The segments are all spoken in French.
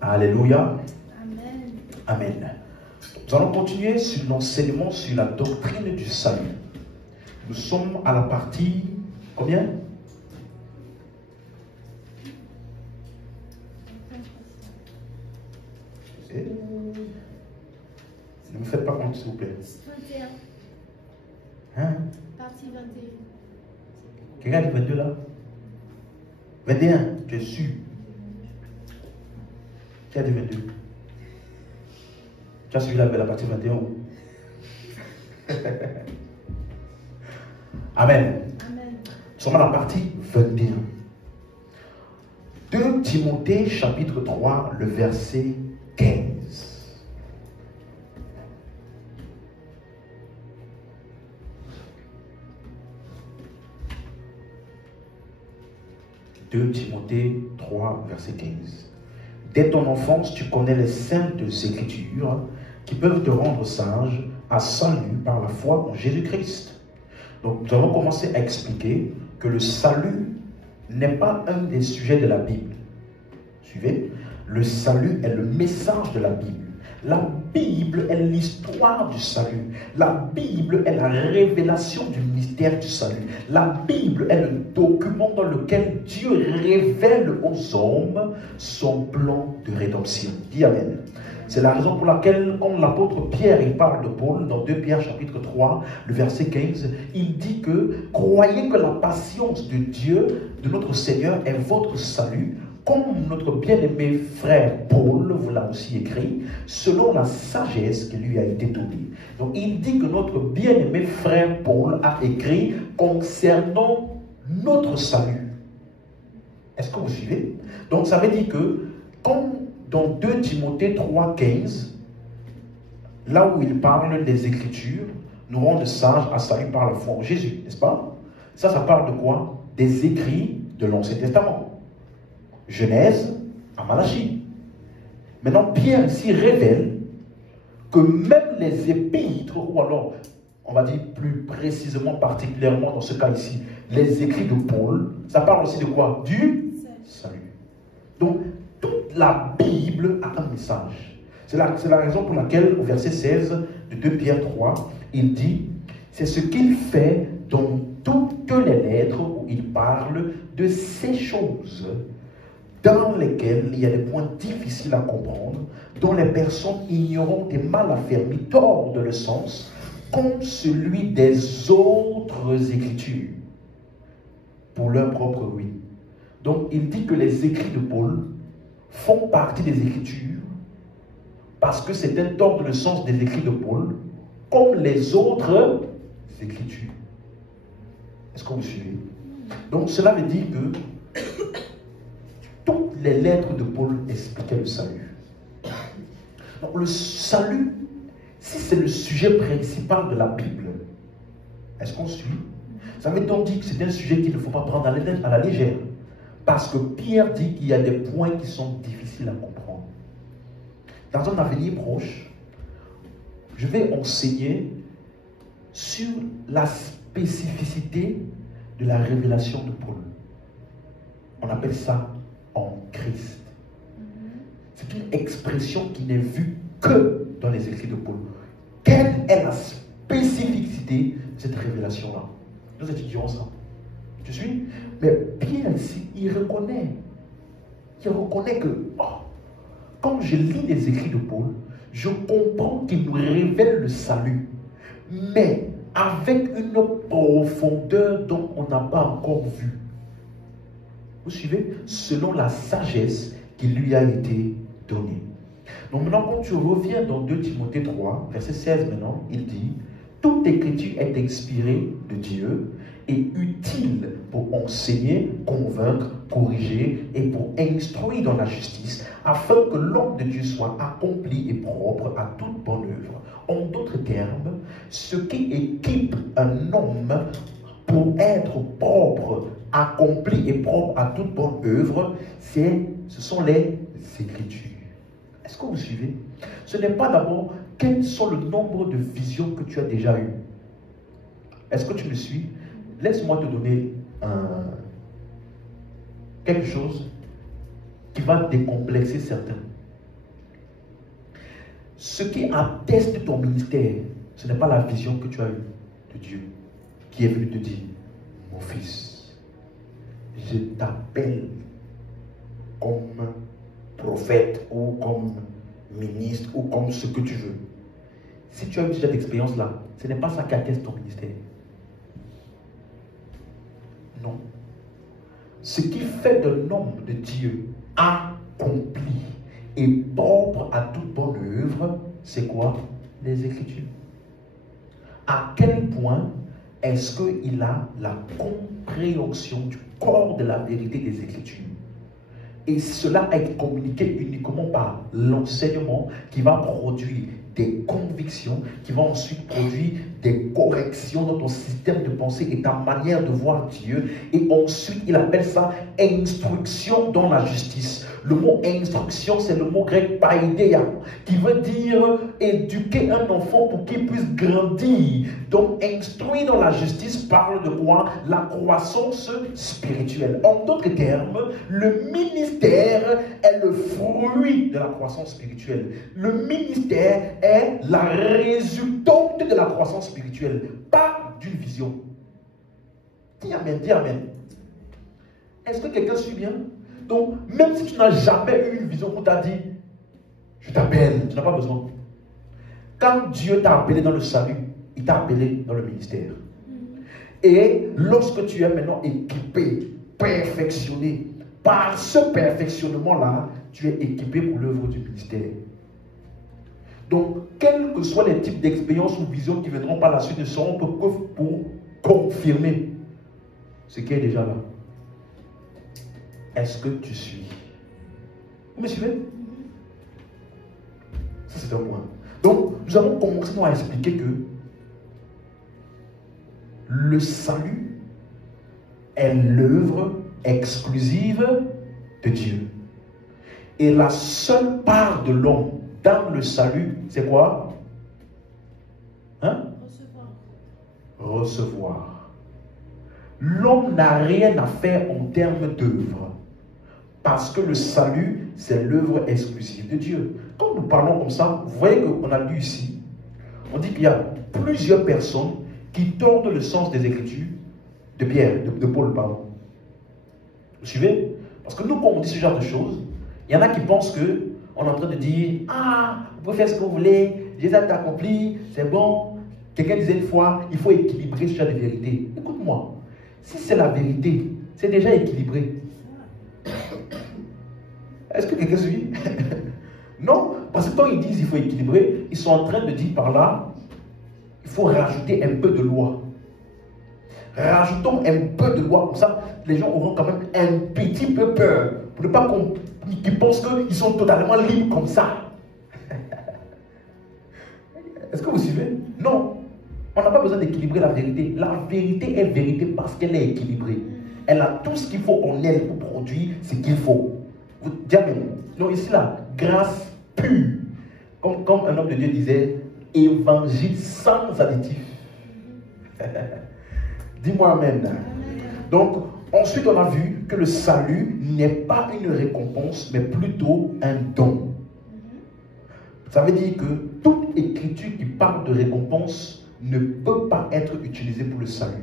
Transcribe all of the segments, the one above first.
Alléluia. Amen. Amen. Nous allons continuer sur l'enseignement sur la doctrine du salut. Nous sommes à la partie, combien? Ne me faites pas honte, s'il vous plaît. 21. Hein? Partie 21. Quelqu'un dit 22 là? 21, tu es sûr? Qui a dit 22? Tu as suivi la partie 21 où? Amen. Amen. Nous sommes à la partie 21. 2 Timothée chapitre 3, le verset 15. Timothée 3, verset 15. Dès ton enfance, tu connais les saintes écritures qui peuvent te rendre sage à salut par la foi en Jésus-Christ. Donc, nous allons commencer à expliquer que le salut n'est pas un des sujets de la Bible. Suivez? Le salut est le message de la Bible. La Bible est l'histoire du salut. La Bible est la révélation du mystère du salut. La Bible est le document dans lequel Dieu révèle aux hommes son plan de rédemption. Dis Amen. C'est la raison pour laquelle, quand l'apôtre Pierre il parle de Paul, dans 2 Pierre chapitre 3, le verset 15, il dit que croyez que la patience de Dieu, de notre Seigneur, est votre salut, comme notre bien-aimé frère Paul vous l'a aussi écrit, selon la sagesse qui lui a été donnée. Donc il dit que notre bien-aimé frère Paul a écrit concernant notre salut. Est-ce que vous suivez? Donc ça veut dire que, comme dans 2 Timothée 3, 15, là où il parle des Écritures, nous rendent sages à salut par la foi en Jésus, n'est-ce pas? Ça parle de quoi? Des écrits de l'Ancien Testament. Genèse à Malachie. Maintenant, Pierre ici révèle que même les épîtres, ou alors, on va dire plus précisément, particulièrement dans ce cas ici, les écrits de Paul, ça parle aussi de quoi? Du salut. Donc, toute la Bible a un message. C'est la raison pour laquelle, au verset 16 de 2 Pierre 3, il dit, c'est ce qu'il fait dans toutes les lettres où il parle de ces choses dans lesquels il y a des points difficiles à comprendre, dont les personnes ignorantes et mal affermies tordent le sens, comme celui des autres Écritures, pour leur propre ruine. Donc, il dit que les écrits de Paul font partie des Écritures, parce que c'est un tordre le sens des écrits de Paul, comme les autres Écritures. Est-ce que vous suivez? Donc, cela veut dire que toutes les lettres de Paul expliquaient le salut. Donc le salut, si c'est le sujet principal de la Bible, est-ce qu'on suit? Ça veut donc dire que c'est un sujet qu'il ne faut pas prendre à la légère. Parce que Pierre dit qu'il y a des points qui sont difficiles à comprendre. Dans un avenir proche, je vais enseigner sur la spécificité de la révélation de Paul. On appelle ça en Christ. C'est une expression qui n'est vue que dans les écrits de Paul. Quelle est la spécificité de cette révélation-là? Nous étudierons ça. Tu suis? Mais Pierre ici, il reconnaît que quand je lis les écrits de Paul, je comprends qu'il nous révèle le salut, mais avec une profondeur dont on n'a pas encore vu. Vous suivez? Selon la sagesse qui lui a été donnée. Donc maintenant, quand tu reviens dans 2 Timothée 3, verset 16 maintenant, il dit, toute écriture est inspirée de Dieu et utile pour enseigner, convaincre, corriger et pour instruire dans la justice, afin que l'homme de Dieu soit accompli et propre à toute bonne œuvre. En d'autres termes, ce qui équipe un homme pour être propre, accompli et propre à toute bonne œuvre, ce sont les Écritures. Est-ce que vous suivez? Ce n'est pas d'abord quels sont le nombre de visions que tu as déjà eues. Est-ce que tu me suis? Laisse-moi te donner quelque chose qui va décomplexer certains. ce qui atteste ton ministère, ce n'est pas la vision que tu as eue de Dieu, qui est venu te dire, mon fils, je t'appelle comme prophète ou comme ministre ou comme ce que tu veux. Si tu as eu cette expérience-là, ce n'est pas ça qui atteste ton ministère. Non. Ce qui fait d'un homme de Dieu accompli et propre à toute bonne œuvre, c'est quoi? Les Écritures. À quel point est-ce qu'il a la compréhension du corps de la vérité des Écritures? Et cela est communiqué uniquement par l'enseignement qui va produire des convictions, qui va ensuite produire des corrections dans ton système de pensée et ta manière de voir Dieu. Et ensuite, il appelle ça instruction dans la justice. Le mot instruction, c'est le mot grec paideia, qui veut dire éduquer un enfant pour qu'il puisse grandir. Donc, instruire dans la justice parle de quoi? La croissance spirituelle. En d'autres termes, le ministère est le fruit de la croissance spirituelle. Le ministère est la résultante de la croissance spirituelle, pas d'une vision. Dis amen, dis amen. Est-ce que quelqu'un suit bien? Donc, même si tu n'as jamais eu une vision où tu as dit, je t'appelle, tu n'as pas besoin. Quand Dieu t'a appelé dans le salut, il t'a appelé dans le ministère. Et lorsque tu es maintenant équipé, perfectionné, par ce perfectionnement-là, tu es équipé pour l'œuvre du ministère. Donc, quels que soient les types d'expériences ou visions qui viendront par la suite, ne seront que pour confirmer ce qui est déjà là. Est-ce que tu suis? Vous me suivez? Ça, c'est un point. Donc, nous avons commencé à expliquer que le salut est l'œuvre exclusive de Dieu. Et la seule part de l'homme dans le salut, c'est quoi? Hein? Recevoir. L'homme n'a rien à faire en termes d'œuvre. Parce que le salut, c'est l'œuvre exclusive de Dieu. Quand nous parlons comme ça, vous voyez qu'on a lu ici, on dit qu'il y a plusieurs personnes qui tordent le sens des Écritures de Pierre, de Paul, pardon. Vous suivez? Parce que nous, quand on dit ce genre de choses, il y en a qui pensent qu'on est en train de dire, ah, vous pouvez faire ce que vous voulez, Jésus a accompli, c'est bon. Quelqu'un disait une fois, il faut équilibrer ce genre de vérité. Écoute-moi, si c'est la vérité, c'est déjà équilibré. Est-ce que quelqu'un suit? Non, parce que quand ils disent qu'il faut équilibrer, ils sont en train de dire par là, il faut rajouter un peu de loi. Rajoutons un peu de loi, comme ça, les gens auront quand même un petit peu peur, pour ne pas qu'ils pensent qu'ils sont totalement libres comme ça. Est-ce que vous suivez? Non, on n'a pas besoin d'équilibrer la vérité. La vérité est vérité parce qu'elle est équilibrée. Elle a tout ce qu'il faut en elle pour produire ce qu'il faut. Vous dites amen. Non, ici là, grâce pure. Comme un homme de Dieu disait, évangile sans additif. Dis-moi amen. Donc, ensuite on a vu que le salut n'est pas une récompense, mais plutôt un don. Ça veut dire que toute écriture qui parle de récompense ne peut pas être utilisée pour le salut.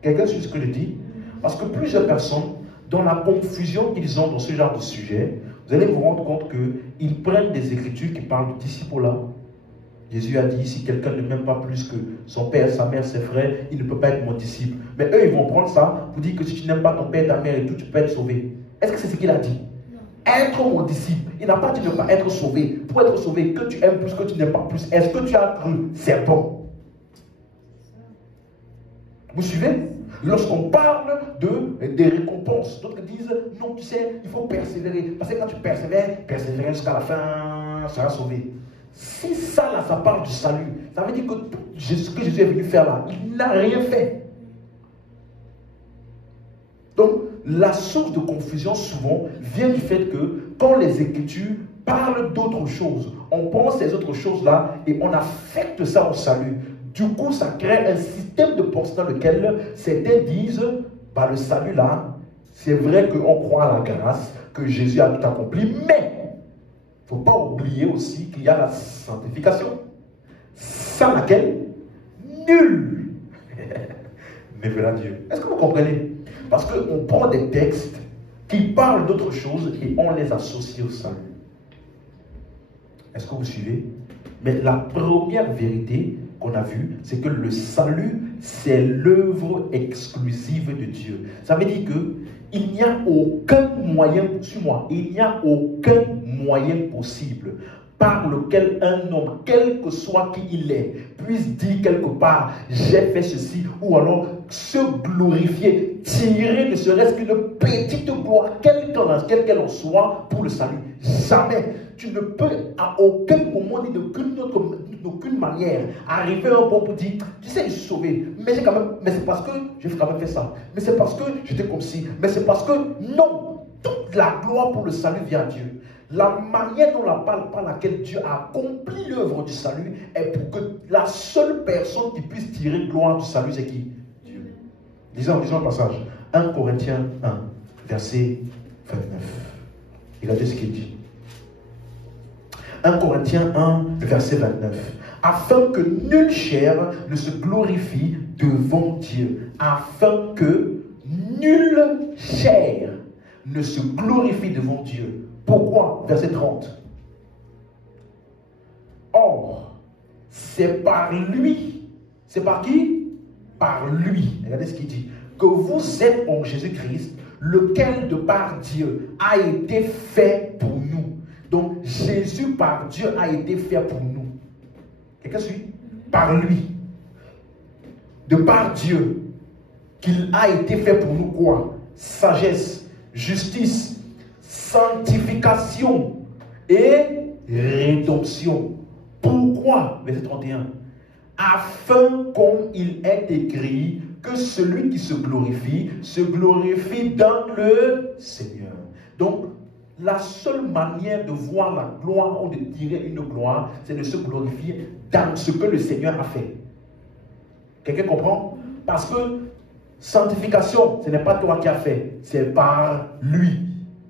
Quelqu'un suit ce que je dis? Parce que plusieurs personnes, dans la confusion qu'ils ont dans ce genre de sujet, vous allez vous rendre compte qu'ils prennent des écritures qui parlent de disciple-là. Jésus a dit, si quelqu'un ne m'aime pas plus que son père, sa mère, ses frères, il ne peut pas être mon disciple. Mais eux, ils vont prendre ça pour dire que si tu n'aimes pas ton père, ta mère et tout, tu peux être sauvé. Est-ce que c'est ce qu'il a dit? Non. Être mon disciple. Il n'a pas dit ne pas être sauvé. Pour être sauvé, que tu aimes plus, que tu n'aimes pas plus. Est-ce que tu as cru? C'est bon. Vous suivez? Lorsqu'on parle des récompenses, d'autres disent, non, tu sais, il faut persévérer. Parce que quand tu persévères jusqu'à la fin, tu seras sauvé. Si ça, là, ça parle du salut, ça veut dire que tout ce que Jésus est venu faire là, il n'a rien fait. Donc, la source de confusion, souvent, vient du fait que, quand les Écritures parlent d'autres choses, on pense ces autres choses-là et on affecte ça au salut. Du coup, ça crée un système de pensée dans lequel certains disent, bah, le salut là, c'est vrai qu'on croit à la grâce, que Jésus a tout accompli, mais ne faut pas oublier aussi qu'il y a la sanctification, sans laquelle nul ne verra Dieu. Est-ce que vous comprenez? Parce qu'on prend des textes qui parlent d'autre chose et on les associe au salut. Est-ce que vous suivez? Mais la première vérité qu'on a vue, c'est que le salut, c'est l'œuvre exclusive de Dieu. Ça veut dire qu'il n'y a aucun moyen, suis-moi, il n'y a aucun moyen possible par lequel un homme, quel que soit qui il est, puisse dire quelque part, j'ai fait ceci, ou alors se glorifier, tirer ne serait-ce qu'une petite gloire, quelle qu'elle en soit, pour le salut. Jamais. Tu ne peux à aucun moment ni d'aucune manière arriver à un point pour dire, tu sais, je suis sauvé, mais c'est parce que j'ai quand même fait ça, mais c'est parce que j'étais comme ci, mais c'est parce que non, toute la gloire pour le salut vient à Dieu. La manière dont par laquelle Dieu a accompli l'œuvre du salut est pour que la seule personne qui puisse tirer gloire du salut, c'est qui? Dieu. Lisons le passage. 1 Corinthiens 1, verset 29. Regardez ce qu'il dit. 1 Corinthiens 1, verset 29. Afin que nulle chair ne se glorifie devant Dieu. Afin que nulle chair ne se glorifie devant Dieu. Pourquoi? Verset 30. Or, c'est par lui. C'est par qui? Par lui. Regardez ce qu'il dit. Que vous êtes en Jésus-Christ, lequel de par Dieu a été fait pour nous. Donc, Jésus par Dieu a été fait pour nous. Quelqu'un suit? Par lui. De par Dieu, qu'il a été fait pour nous quoi? Sagesse, justice, sanctification et rédemption. Pourquoi? Verset 31. Afin, comme il est écrit, que celui qui se glorifie dans le Seigneur. Donc, la seule manière de voir la gloire ou de tirer une gloire, c'est de se glorifier dans ce que le Seigneur a fait. Quelqu'un comprend? Parce que sanctification, ce n'est pas toi qui as fait, c'est par lui.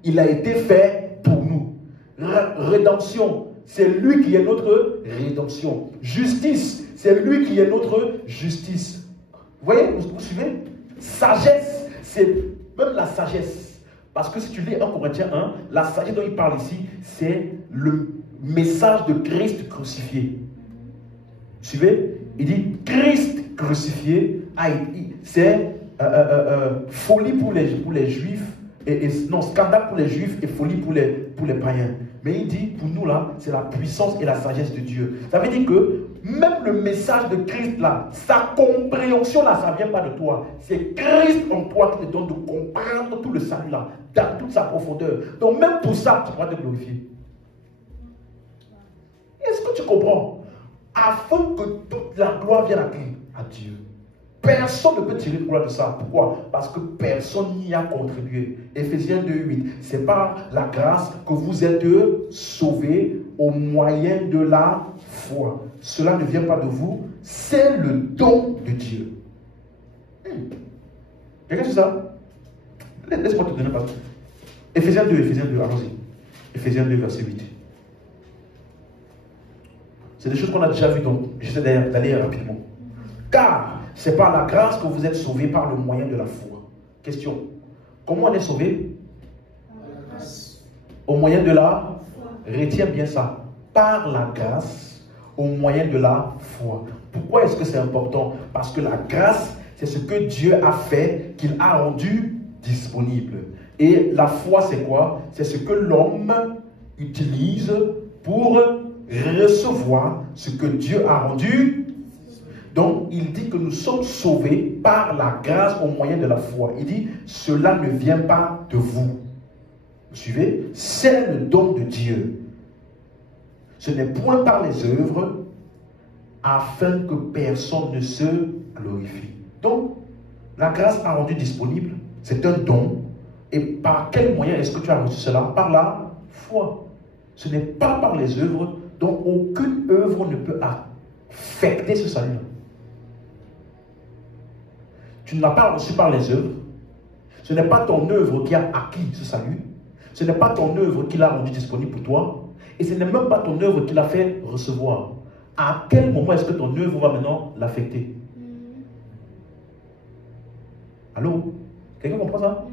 Il a été fait pour nous. Rédemption, c'est lui qui est notre rédemption. Justice, c'est lui qui est notre justice. Vous voyez, vous suivez? Sagesse, c'est même la sagesse. Parce que si tu lis 1 Corinthiens 1, la sagesse dont il parle ici, c'est le message de Christ crucifié. Vous suivez? Il dit Christ crucifié, c'est folie pour les Juifs. Non, scandale pour les Juifs et folie pour les païens. Mais il dit, pour nous là, c'est la puissance et la sagesse de Dieu. Ça veut dire que même le message de Christ là, sa compréhension là, ça ne vient pas de toi. C'est Christ en toi qui te donne de comprendre tout le salut là, dans toute sa profondeur. Donc même pour ça, tu pourras te glorifier. Est-ce que tu comprends? Afin que toute la gloire vienne à Dieu. Personne ne peut tirer de gloire de ça. Pourquoi? Parce que personne n'y a contribué. Ephésiens 2:8. C'est par la grâce que vous êtes sauvés au moyen de la foi. Cela ne vient pas de vous, c'est le don de Dieu. Quelqu'un dit ça? Laisse-moi te donner un passage. Ephésiens 2, allons-y. Ephésiens 2, verset 8. C'est des choses qu'on a déjà vues, donc j'essaie d'aller rapidement. Car c'est par la grâce que vous êtes sauvés par le moyen de la foi. Question. Comment on est sauvé? Au moyen de la foi. Retiens bien ça. Par la grâce, au moyen de la foi. Pourquoi est-ce que c'est important? Parce que la grâce, c'est ce que Dieu a fait, qu'il a rendu disponible. Et la foi, c'est quoi? C'est ce que l'homme utilise pour recevoir ce que Dieu a rendu. Donc, il dit que nous sommes sauvés par la grâce au moyen de la foi. Il dit, cela ne vient pas de vous. Vous suivez? C'est le don de Dieu. Ce n'est point par les œuvres, afin que personne ne se glorifie. Donc, la grâce a rendu disponible. C'est un don. Et par quel moyen est-ce que tu as reçu cela? Par la foi. Ce n'est pas par les œuvres, donc aucune œuvre ne peut affecter ce salut. Tu ne l'as pas reçu par les œuvres. Ce n'est pas ton œuvre qui a acquis ce salut. Ce n'est pas ton œuvre qui l'a rendu disponible pour toi. Et ce n'est même pas ton œuvre qui l'a fait recevoir. À quel moment est-ce que ton œuvre va maintenant l'affecter? Allô? Quelqu'un comprend ça?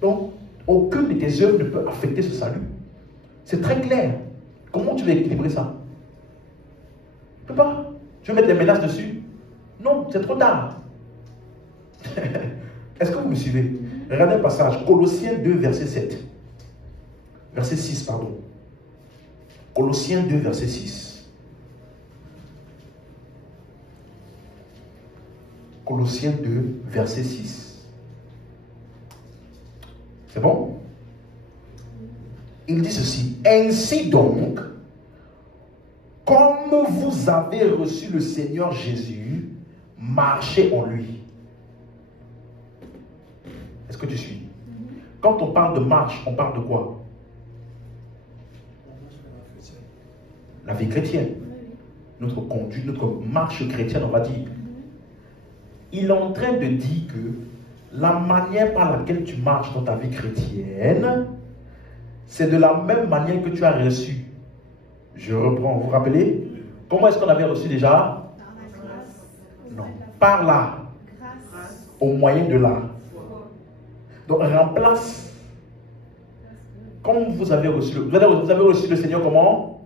Donc, aucune de tes œuvres ne peut affecter ce salut. C'est très clair. Comment tu vas équilibrer ça? Tu ne peux pas. Tu veux mettre des menaces dessus? Non, c'est trop tard. Est-ce que vous me suivez? Regardez le passage. Colossiens 2, verset 7. Verset 6, pardon. Colossiens 2, verset 6. Colossiens 2, verset 6. C'est bon? Il dit ceci. Ainsi donc, comme vous avez reçu le Seigneur Jésus, marchez en lui. Est-ce que tu suis? Quand on parle de marche, on parle de quoi? La vie chrétienne. Notre conduite, notre marche chrétienne, on va dire. Il est en train de dire que la manière par laquelle tu marches dans ta vie chrétienne, c'est de la même manière que tu as reçu. Je reprends, vous vous rappelez? Comment est-ce qu'on avait reçu déjà? Non, par là, au moyen de là. Donc remplace, comme vous avez reçu, vous avez reçu le Seigneur comment?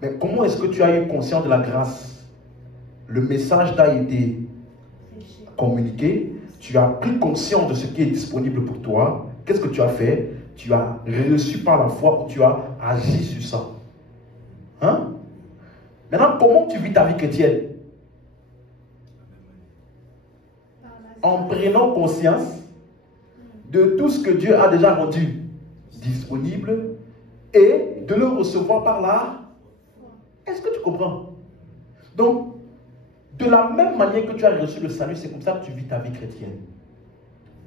Mais comment est-ce que tu as eu conscience de la grâce? Le message t'a été communiqué, tu as pris conscience de ce qui est disponible pour toi. Qu'est-ce que tu as fait? Tu as reçu par la foi ou tu as agi sur ça. Hein? Maintenant, comment tu vis ta vie chrétienne? En prenant conscience de tout ce que Dieu a déjà rendu disponible et de le recevoir par là. Est-ce que tu comprends? Donc, de la même manière que tu as reçu le salut, c'est comme ça que tu vis ta vie chrétienne.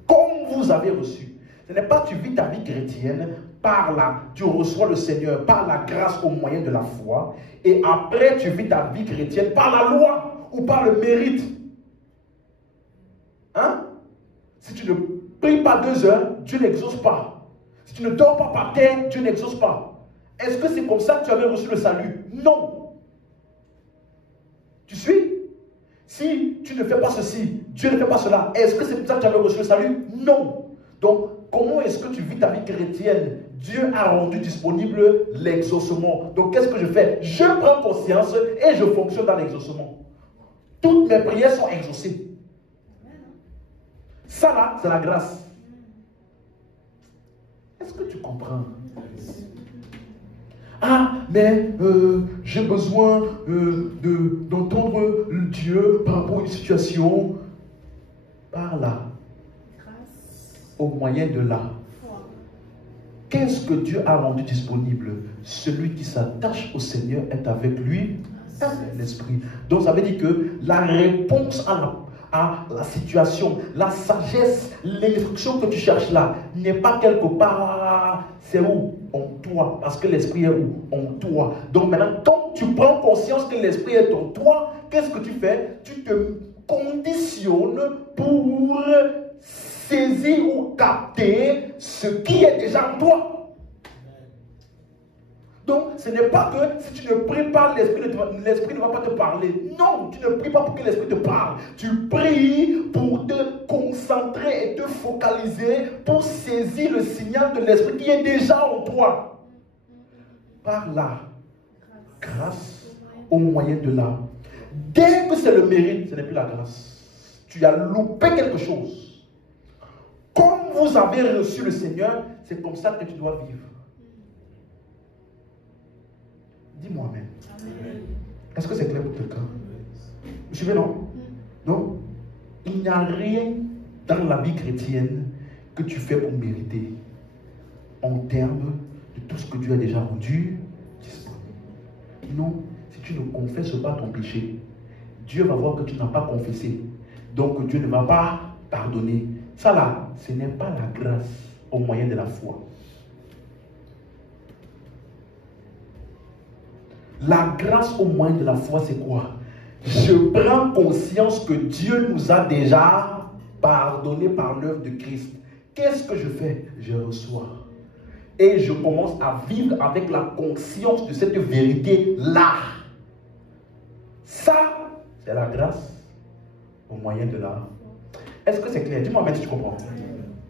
Comme vous avez reçu. Ce n'est pas que tu vis ta vie chrétienne par là, tu reçois le Seigneur par la grâce au moyen de la foi, et après tu vis ta vie chrétienne par la loi ou par le mérite. Hein? Si tu ne pries pas 2 heures, Dieu n'exauce pas. Si tu ne dors pas par terre, Dieu n'exauce pas. Est-ce que c'est comme ça que tu avais reçu le salut? Non. Tu suis? Si tu ne fais pas ceci, Dieu ne fait pas cela, est-ce que c'est comme ça que tu avais reçu le salut? Non. Donc, comment est-ce que tu vis ta vie chrétienne? Dieu a rendu disponible l'exaucement. Donc, qu'est-ce que je fais? Je prends conscience et je fonctionne dans l'exaucement. Toutes mes prières sont exaucées. Ça là, c'est la grâce. Est-ce que tu comprends? Ah, mais j'ai besoin d'entendre Dieu par rapport à une situation. Par là. Au moyen de là. Qu'est-ce que Dieu a rendu disponible? Celui qui s'attache au Seigneur est avec lui dans l'esprit. Donc ça veut dire que la réponse à la situation, la sagesse, l'instruction que tu cherches là, n'est pas quelque part, c'est où? En toi. Parce que l'esprit est où? En toi. Donc maintenant, quand tu prends conscience que l'esprit est en toi, qu'est-ce que tu fais? Tu te conditionnes pour saisir ou capter ce qui est déjà en toi. Donc, ce n'est pas que si tu ne pries pas, l'esprit ne va pas te parler. Non, tu ne pries pas pour que l'esprit te parle. Tu pries pour te concentrer et te focaliser pour saisir le signal de l'esprit qui est déjà en toi. Par là, grâce au moyen de là. Dès que c'est le mérite, ce n'est plus la grâce. Tu as loupé quelque chose. Comme vous avez reçu le Seigneur, c'est comme ça que tu dois vivre. Dis-moi Amen. Est-ce que c'est clair pour quelqu'un? Vous suivez, non? Non? Il n'y a rien dans la vie chrétienne que tu fais pour mériter en termes de tout ce que Dieu a déjà rendu disponible. Non, si tu ne confesses pas ton péché, Dieu va voir que tu n'as pas confessé. Donc Dieu ne va pas pardonner. Ça là, ce n'est pas la grâce au moyen de la foi. La grâce au moyen de la foi, c'est quoi? Je prends conscience que Dieu nous a déjà pardonné par l'œuvre de Christ. Qu'est-ce que je fais? Je reçois. Et je commence à vivre avec la conscience de cette vérité-là. Ça, c'est la grâce au moyen de la... Est-ce que c'est clair? Dis-moi si tu comprends.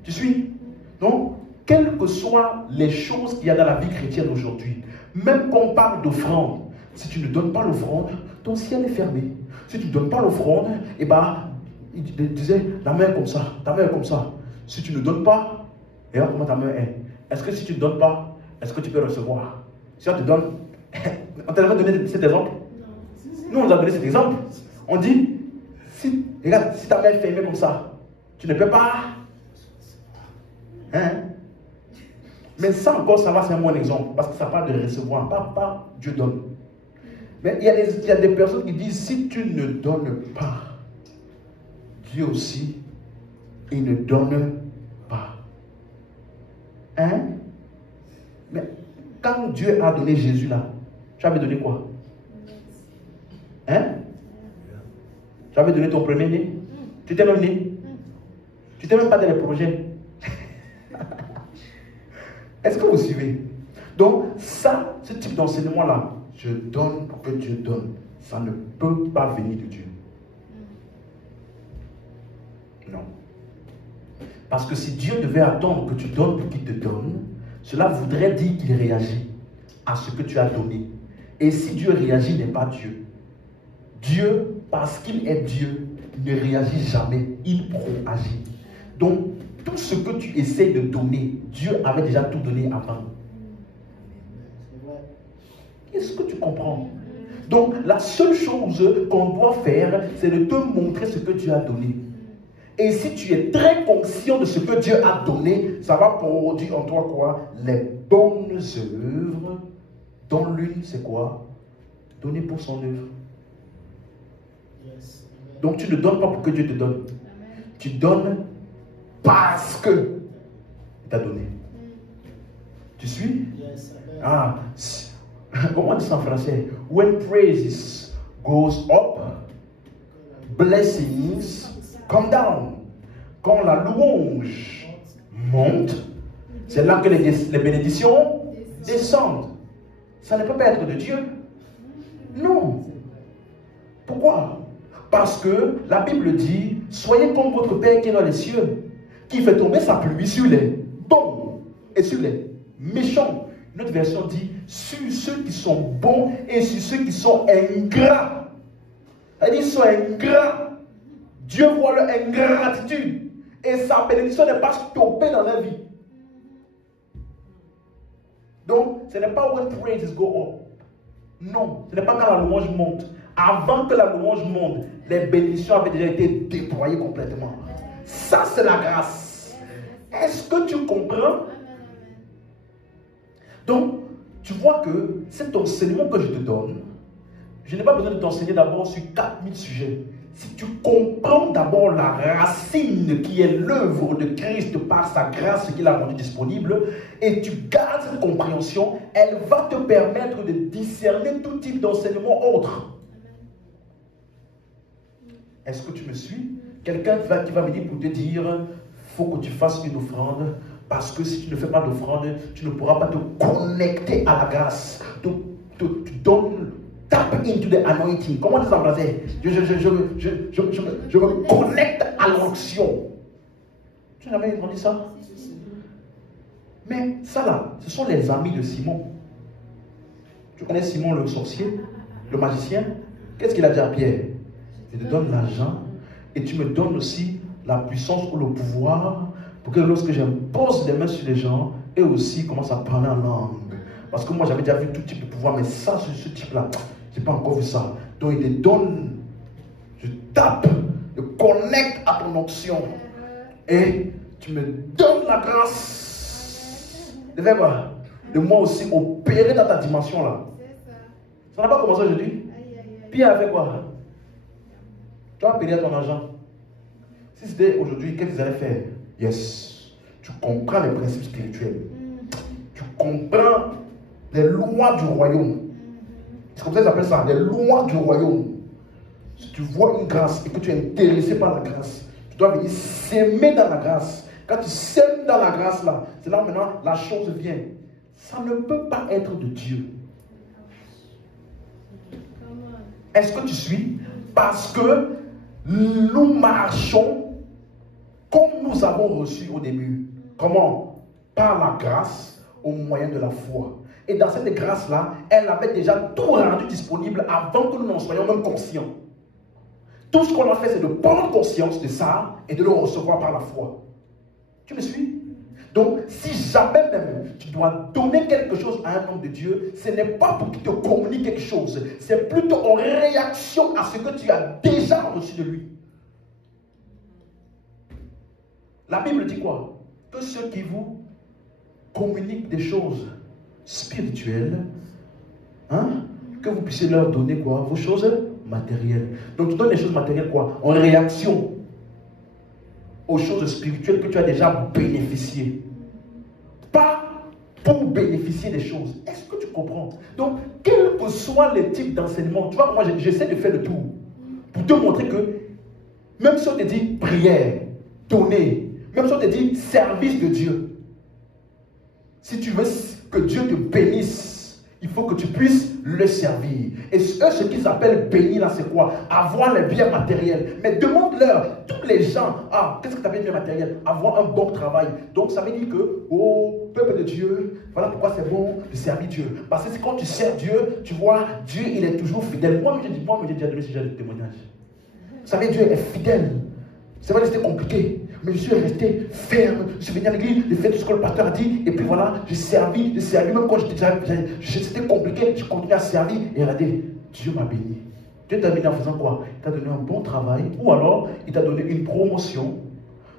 Tu suis? Donc, quelles que soient les choses qu'il y a dans la vie chrétienne aujourd'hui, même qu'on parle d'offrande, si tu ne donnes pas l'offrande, ton ciel est fermé. Si tu ne donnes pas l'offrande, eh ben, il disait, la main est comme ça, ta main est comme ça. Si tu ne donnes pas, et regarde comment ta main est. Est-ce que si tu ne donnes pas, est-ce que tu peux recevoir? Si on te donne, on t'a jamais donné cet exemple? Nous, on nous a donné cet exemple. On dit, si, regarde, si ta main est fermée comme ça, tu ne peux pas. Hein? Mais ça encore, ça va, c'est un bon exemple. Parce que ça parle de recevoir, pas Dieu donne. Mais il y a des personnes qui disent, si tu ne donnes pas, Dieu aussi, il ne donne pas. Hein? Mais quand Dieu a donné Jésus là, tu avais donné quoi? Hein? Tu avais donné ton premier-né? Tu t'es même né? Tu t'es même pas dans les projets? Est-ce que vous suivez? Donc ça, ce type d'enseignement là, je donne pour que Dieu donne, ça ne peut pas venir de Dieu. Non. Parce que si Dieu devait attendre que tu donnes pour qu'il te donne, cela voudrait dire qu'il réagit à ce que tu as donné. Et si Dieu réagit, n'est pas Dieu. Dieu, parce qu'il est Dieu, ne réagit jamais, il pro-agit. Donc, tout ce que tu essaies de donner, Dieu avait déjà tout donné avant. Est-ce que tu comprends? Donc, la seule chose qu'on doit faire, c'est de te montrer ce que Dieu a donné. Et si tu es très conscient de ce que Dieu a donné, ça va produire en toi quoi? Les bonnes œuvres, dont l'une, c'est quoi? Donner pour son œuvre. Donc, tu ne donnes pas pour que Dieu te donne. Tu donnes parce que il t'a donné. Tu suis? Ah, comment on dit ça en français? When praises goes up, blessings come down. Quand la louange monte, c'est là que les bénédictions descendent. Ça ne peut pas être de Dieu. Non. Pourquoi? Parce que la Bible dit, soyez comme votre Père qui est dans les cieux, qui fait tomber sa pluie sur les bons et sur les méchants. Une autre version dit, sur ceux qui sont bons et sur ceux qui sont ingrats. Elle dit, ils sont ingrats. Dieu voit leur ingratitude. Et sa bénédiction n'est pas stoppée dans leur vie. Donc, ce n'est pas when praises go up. Non, ce n'est pas quand la louange monte. Avant que la louange monte, les bénédictions avaient déjà été déployées complètement. Ça, c'est la grâce. Est-ce que tu comprends? Donc, tu vois que cet enseignement que je te donne, je n'ai pas besoin de t'enseigner d'abord sur 4000 sujets. Si tu comprends d'abord la racine qui est l'œuvre de Christ par sa grâce qu'il a rendue disponible, et tu gardes cette compréhension, elle va te permettre de discerner tout type d'enseignement autre. Est-ce que tu me suis? Quelqu'un qui va venir pour te dire, il faut que tu fasses une offrande, parce que si tu ne fais pas d'offrande, tu ne pourras pas te connecter à la grâce. Tu donnes, tap into the anointing. Comment on dit ça en français? Je me connecte à l'onction. Tu n'as jamais entendu ça? Mais ça là, ce sont les amis de Simon. Tu connais Simon le sorcier, le magicien? Qu'est-ce qu'il a dit à Pierre? Je te donne l'argent et tu me donnes aussi la puissance ou le pouvoir pour que lorsque j'impose les mains sur les gens, eux aussi commencent à parler en langue. Parce que moi j'avais déjà vu tout type de pouvoir, mais ça, ce type-là, je n'ai pas encore vu ça. Donc il te donne, je tape, je connecte à ton onction et tu me donnes la grâce de faire quoi? De moi aussi opérer dans ta dimension là. Ça n'a pas commencé aujourd'hui? Pierre a fait quoi? Tu vas payer ton argent. Si c'était aujourd'hui, qu'est-ce qu'ils allaient faire? Yes. Tu comprends les principes spirituels. Tu comprends les lois du royaume. C'est comme ça qu'ils appellent ça, les lois du royaume. Si tu vois une grâce et que tu es intéressé par la grâce, tu dois venir s'aimer dans la grâce. Quand tu sèmes même dans la grâce là, c'est là où maintenant la chose vient. Ça ne peut pas être de Dieu. Est-ce que tu suis? Parce que nous marchons comme nous avons reçu au début. Comment? Par la grâce au moyen de la foi. Et dans cette grâce-là, elle avait déjà tout rendu disponible avant que nous n'en soyons même conscients. Tout ce qu'on a fait, c'est de prendre conscience de ça et de le recevoir par la foi. Tu me suis? Donc, si jamais même tu dois donner quelque chose à un homme de Dieu, ce n'est pas pour qu'il te communique quelque chose, c'est plutôt en réaction à ce que tu as déjà reçu de lui. La Bible dit quoi? Que ceux qui vous communiquent des choses spirituelles, que vous puissiez leur donner quoi? Vos choses matérielles. Donc tu donnes les choses matérielles quoi? En réaction aux choses spirituelles que tu as déjà bénéficiées. Pas pour bénéficier des choses. Est-ce que tu comprends? Donc, quels que soient les types d'enseignement, tu vois, moi j'essaie de faire le tour pour te montrer que même si on te dit prière, donner, même si on te dit service de Dieu, si tu veux que Dieu te bénisse, il faut que tu puisses le servir. Et eux, ce qu'ils appellent bénir là, c'est quoi? Avoir les biens matériels. Mais demande-leur, tous les gens, qu'est-ce que tu appelles bien matériel? Avoir un bon travail. Donc ça veut dire que, peuple de Dieu, voilà pourquoi c'est bon de servir Dieu. Parce que quand tu sers Dieu, tu vois, Dieu, il est toujours fidèle. Moi, j'ai déjà donné ce genre de témoignage. Vous savez, Dieu est fidèle. C'est vrai que c'était compliqué. Mais je suis resté ferme, je suis venu à l'église, j'ai fait tout ce que le pasteur a dit, et puis voilà, j'ai servi, même quand c'était compliqué, je continue à servir, et regardez, Dieu m'a béni. Dieu t'a béni en faisant quoi? Il t'a donné un bon travail, ou alors, il t'a donné une promotion.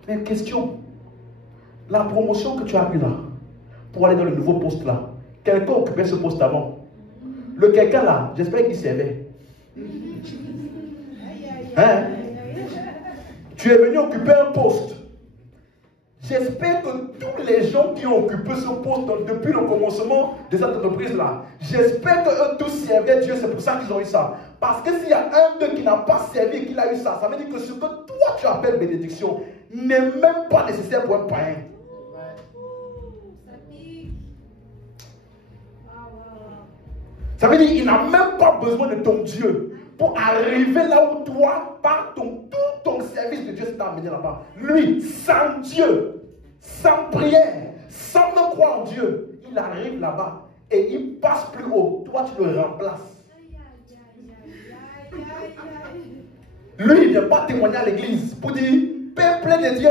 Mais question, la promotion que tu as eue là, pour aller dans le nouveau poste là, quelqu'un occupait ce poste avant. Le quelqu'un là, j'espère qu'il servait. Hein? Tu es venu occuper un poste. J'espère que tous les gens qui ont occupé ce poste depuis le commencement de cette entreprise-là, j'espère qu'eux tous servaient Dieu, c'est pour ça qu'ils ont eu ça. Parce que s'il y a un d'eux qui n'a pas servi et qui a eu ça, ça veut dire que ce que toi tu appelles bénédiction n'est même pas nécessaire pour un païen. Ça veut dire qu'il n'a même pas besoin de ton Dieu pour arriver là où toi, par tout ton service de Dieu s'est amené là-bas. Lui, sans Dieu, sans prière, sans même croire en Dieu, il arrive là-bas et il passe plus haut. Toi, tu le remplaces. Lui, il ne vient pas témoigner à l'église pour dire, peuple de Dieu.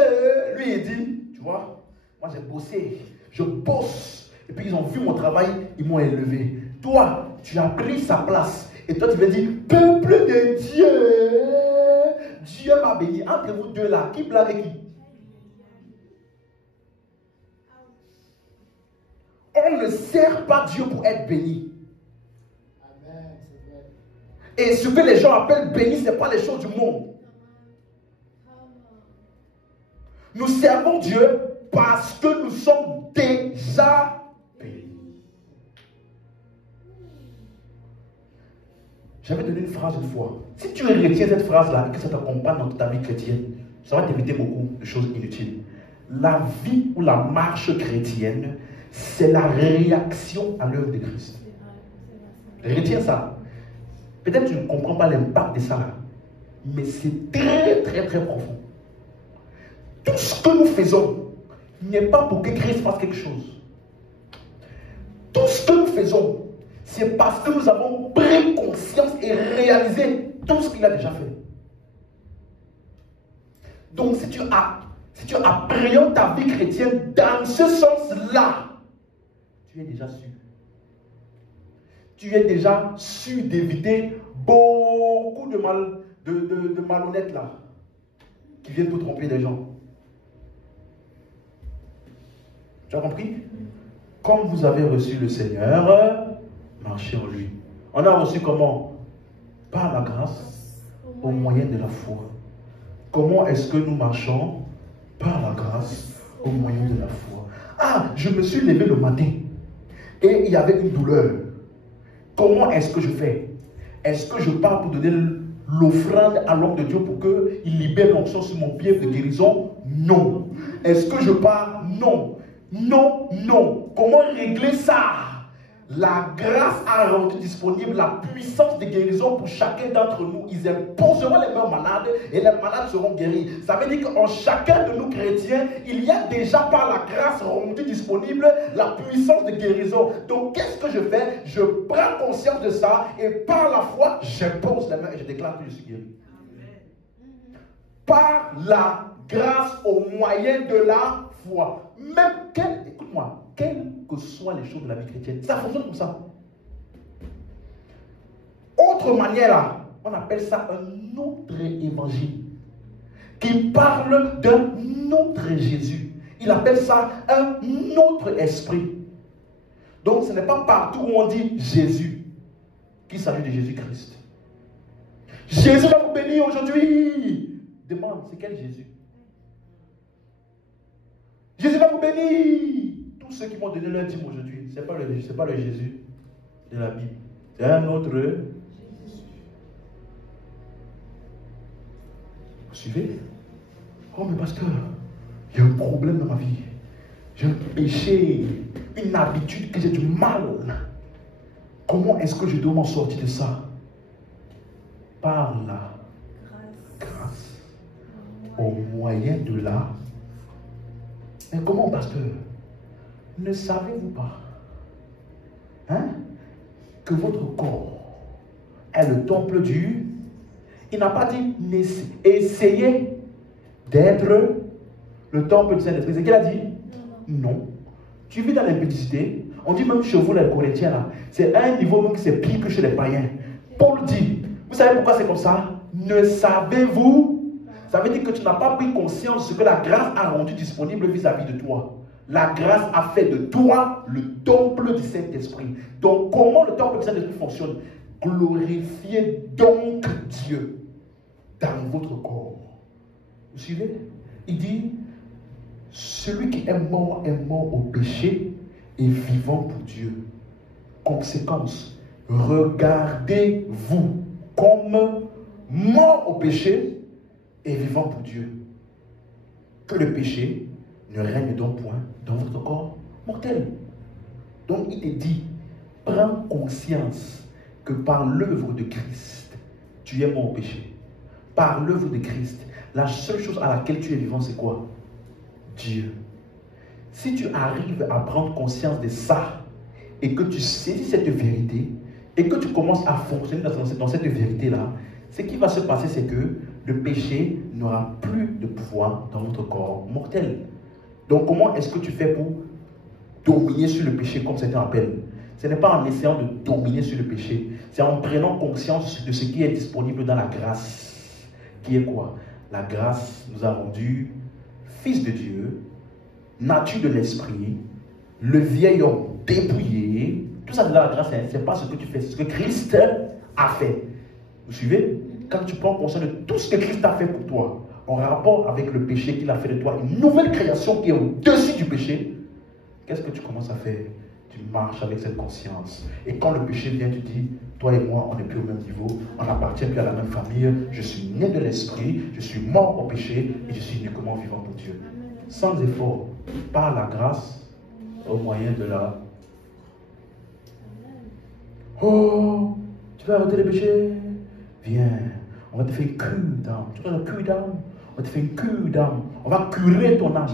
Lui, il dit, tu vois, moi j'ai bossé, je bosse. Et puis ils ont vu mon travail, ils m'ont élevé. Toi, tu as pris sa place. Et toi, tu vas dire, peuple de Dieu, Dieu m'a béni. Entre vous deux là, qui blague qui? On ne sert pas Dieu pour être béni. Et ce que les gens appellent béni, ce n'est pas les choses du monde. Nous servons Dieu parce que nous sommes déjà bénis. J'avais donné une phrase une fois. Si tu retiens cette phrase-là et que ça t'accompagne dans ta vie chrétienne, ça va t'éviter beaucoup de choses inutiles. La vie ou la marche chrétienne, c'est la réaction à l'œuvre de Christ. Retiens ça. Peut-être que tu ne comprends pas l'impact de ça là, mais c'est très très très profond. Tout ce que nous faisons n'est pas pour que Christ fasse quelque chose. Tout ce que nous faisons, c'est parce que nous avons pris conscience et réalisé tout ce qu'il a déjà fait. Donc si tu appréhendes ta vie chrétienne dans ce sens-là, tu es déjà sûr. Tu es déjà sûr d'éviter beaucoup de malhonnêtes là, qui viennent pour tromper les gens. Tu as compris? Comme vous avez reçu le Seigneur, marchez en lui. On a reçu comment? Par la grâce, au moyen de la foi. Comment est-ce que nous marchons? Par la grâce, au moyen de la foi. Je me suis levé le matin et il y avait une douleur. Comment est-ce que je fais? Est-ce que je pars pour donner l'offrande à l'homme de Dieu pour qu'il libère l'onction sur mon pied de guérison? Non. Est-ce que je pars? Non. Non, non. Comment régler ça? La grâce a rendu disponible la puissance de guérison pour chacun d'entre nous. Ils imposeront les mains malades et les malades seront guéris. Ça veut dire qu'en chacun de nous chrétiens, il y a déjà par la grâce rendue disponible la puissance de guérison. Donc qu'est-ce que je fais? Je prends conscience de ça et par la foi, j'impose les mains et je déclare que je suis guéri. Par la grâce au moyen de la foi. Même écoute-moi, quelles que soient les choses de la vie chrétienne, ça fonctionne comme ça. Autre manière là, on appelle ça un autre évangile qui parle d'un autre Jésus. Il appelle ça un autre esprit. Donc ce n'est pas partout où on dit Jésus qu'il s'agit de Jésus-Christ. Jésus va vous bénir aujourd'hui. Demande, c'est quel Jésus? Jésus va vous bénir. Tous ceux qui m'ont donné leur dîme aujourd'hui, ce n'est pas le Jésus de la Bible. C'est un autre Jésus. Vous suivez? Oh mais pasteur, il y a un problème dans ma vie. J'ai un péché, une habitude que j'ai du mal. Comment est-ce que je dois m'en sortir de ça? Par la grâce. Au moyen de la... Mais comment, pasteur? Ne savez-vous pas que votre corps est le temple du... Il n'a pas dit essayez d'être le temple du Saint-Esprit. C'est qu'il a dit? Non. Tu vis dans l'impudicité. On dit même chez vous, les Corinthiens, là, c'est à un niveau même qui c'est pire que chez les païens. Paul dit, vous savez pourquoi c'est comme ça? Ne savez-vous? Ça veut dire que tu n'as pas pris conscience de ce que la grâce a rendu disponible vis-à-vis de toi. La grâce a fait de toi le temple du Saint-Esprit. Donc, comment le temple du Saint-Esprit fonctionne? Glorifiez donc Dieu dans votre corps. Vous suivez? Il dit, celui qui est mort au péché et vivant pour Dieu. Conséquence, regardez-vous comme mort au péché et vivant pour Dieu. Que le péché ne règne donc point dans votre corps mortel. Donc il te dit, prends conscience que par l'œuvre de Christ, tu es mort au péché. Par l'œuvre de Christ, la seule chose à laquelle tu es vivant, c'est quoi? Dieu. Si tu arrives à prendre conscience de ça et que tu saisis cette vérité et que tu commences à fonctionner dans cette vérité-là, ce qui va se passer, c'est que le péché n'aura plus de pouvoir dans notre corps mortel. Donc comment est-ce que tu fais pour dominer sur le péché comme certains appellent? Ce n'est pas en essayant de dominer sur le péché, c'est en prenant conscience de ce qui est disponible dans la grâce. Qui est quoi? La grâce nous a rendu fils de Dieu, nature de l'esprit, le vieil homme dépouillé. Tout ça de la grâce, ce n'est pas ce que tu fais, c'est ce que Christ a fait. Vous suivez? Quand tu prends conscience de tout ce que Christ a fait pour toi, en rapport avec le péché qu'il a fait de toi, une nouvelle création qui est au-dessus du péché, qu'est-ce que tu commences à faire? Tu marches avec cette conscience. Et quand le péché vient, tu dis, toi et moi, on n'est plus au même niveau, on n'appartient plus à la même famille, je suis né de l'esprit, je suis mort au péché et je suis uniquement vivant pour Dieu. Sans effort, par la grâce, au moyen de la... Oh, tu vas arrêter le péché? Viens, on va te faire une cure d'âme. Tu vois la cure d'âme? On va te faire une cure d'âme. On va curer ton âme.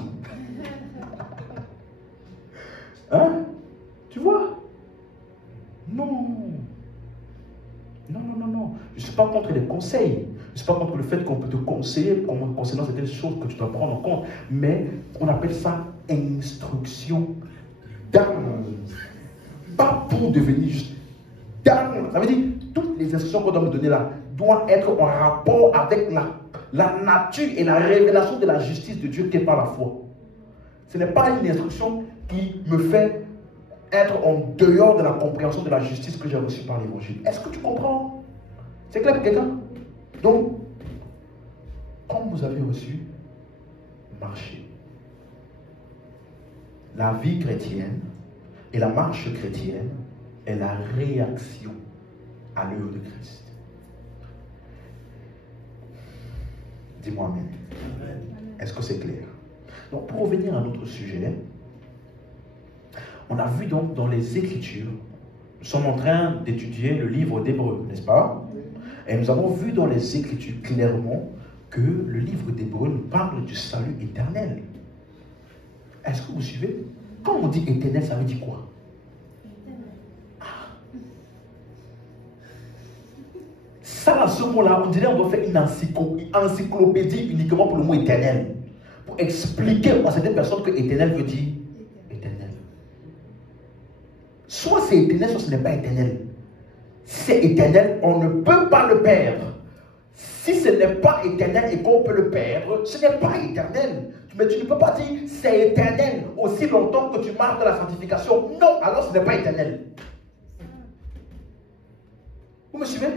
Hein? Tu vois? Non. Non, non, non, non. Je ne suis pas contre les conseils. Je ne suis pas contre le fait qu'on peut te conseiller concernant certaines choses que tu dois prendre en compte. Mais on appelle ça instruction d'âme. Pas pour devenir juste d'âme. Ça veut dire, toutes les instructions qu'on doit me donner là doivent être en rapport avec la nature et la révélation de la justice de Dieu qui est par la foi. Ce n'est pas une instruction qui me fait être en dehors de la compréhension de la justice que j'ai reçue par l'évangile. Est-ce que tu comprends? C'est clair pour quelqu'un? Donc, comme vous avez reçu, marchez. La vie chrétienne et la marche chrétienne est la réaction à l'œuvre de Christ. Dis-moi amen. Est-ce que c'est clair? Donc, pour revenir à notre sujet, on a vu donc dans les Écritures, nous sommes en train d'étudier le livre d'Hébreux, n'est-ce pas? Et nous avons vu dans les Écritures clairement que le livre d'Hébreux nous parle du salut éternel. Est-ce que vous suivez? Quand on dit éternel, ça veut dire quoi? Ça, à ce mot-là, on dirait qu'on doit faire une encyclopédie uniquement pour le mot éternel. Pour expliquer à certaines personnes que éternel veut dire éternel. Soit c'est éternel, soit ce n'est pas éternel. Si c'est éternel, on ne peut pas le perdre. Si ce n'est pas éternel et qu'on peut le perdre, ce n'est pas éternel. Mais tu ne peux pas dire c'est éternel aussi longtemps que tu marques de la sanctification. Non, alors ce n'est pas éternel. Vous me suivez?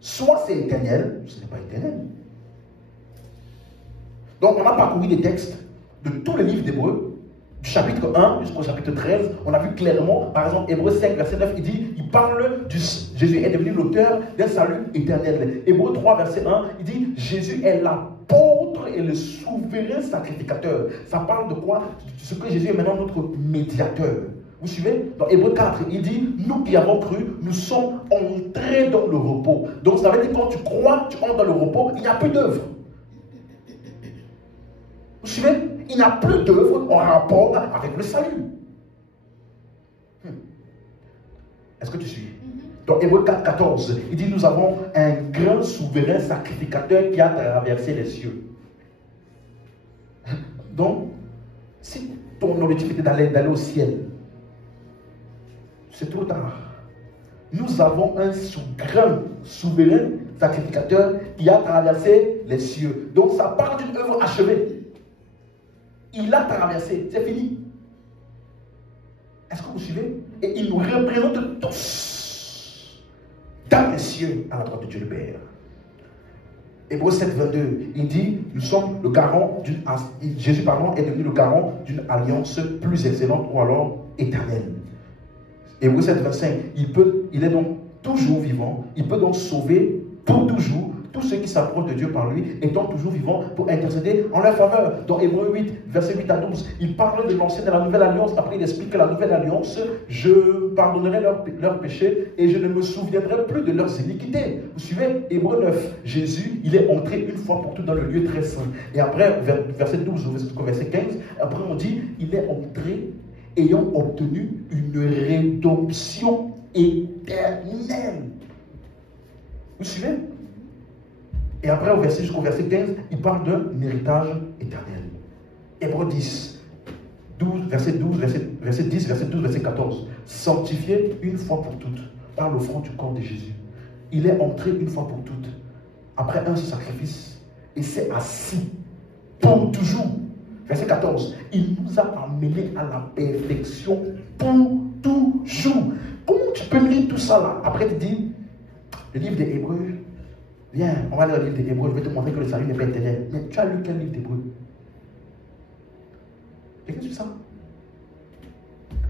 Soit c'est éternel, ce n'est pas éternel. Donc on a parcouru des textes de tous les livres d'Hébreux, du chapitre 1 jusqu'au chapitre 13. On a vu clairement, par exemple, Hébreux 5, verset 9, il parle du Jésus est devenu l'auteur d'un salut éternel. Hébreux 3, verset 1, il dit Jésus est l'apôtre et le souverain sacrificateur. Ça parle de quoi? De ce que Jésus est maintenant notre médiateur. Vous suivez? Dans Hébreux 4, il dit, nous qui avons cru, nous sommes entrés dans le repos. Donc ça veut dire que quand tu crois, tu entres dans le repos, il n'y a plus d'œuvre. Vous suivez? Il n'y a plus d'œuvre en rapport avec le salut. Est-ce que tu suis? Dans Hébreux 4, 14, il dit, nous avons un grand souverain sacrificateur qui a traversé les cieux. Donc, si ton objectif était d'aller au ciel, c'est trop tard. Nous avons un grand souverain sacrificateur qui a traversé les cieux. Donc ça part d'une œuvre achevée. Il a traversé, c'est fini. Est-ce que vous suivez? Et il nous représente tous dans les cieux à la droite de Dieu le Père. Hébreux 7, 22, il dit, nous sommes le garant d'une... Jésus, est devenu le garant d'une alliance plus excellente ou alors éternelle. Hébreux 7, 25, il est donc toujours vivant, il peut donc sauver pour toujours tous ceux qui s'approchent de Dieu par lui, étant toujours vivants pour intercéder en leur faveur. Dans Hébreux 8, verset 8 à 12, il parle de l'ancienne et de la nouvelle alliance. Après, il explique que la nouvelle alliance, je pardonnerai leurs péchés et je ne me souviendrai plus de leurs iniquités. Vous suivez? Hébreux 9, Jésus, il est entré une fois pour toutes dans le lieu très saint. Et après, verset 12 au verset 15, après on dit, il est entré ayant obtenu une rédemption éternelle. Vous suivez? Et après, jusqu'au verset 15, il parle d'un héritage éternel. Hébreux 10, 12, verset 12, verset 10, verset 12, verset 14. Sanctifié une fois pour toutes par l'offrande du corps de Jésus. Il est entré une fois pour toutes, après un sacrifice, et s'est assis pour toujours. Verset 14, il nous a amenés à la perfection pour toujours. Comment tu peux lire tout ça là? Après tu dis, le livre des Hébreux, viens, on va lire le livre des Hébreux, je vais te montrer que le salut n'est pas éternel. Mais tu as lu quel livre d'Hébreux? Quelqu'un suit ça?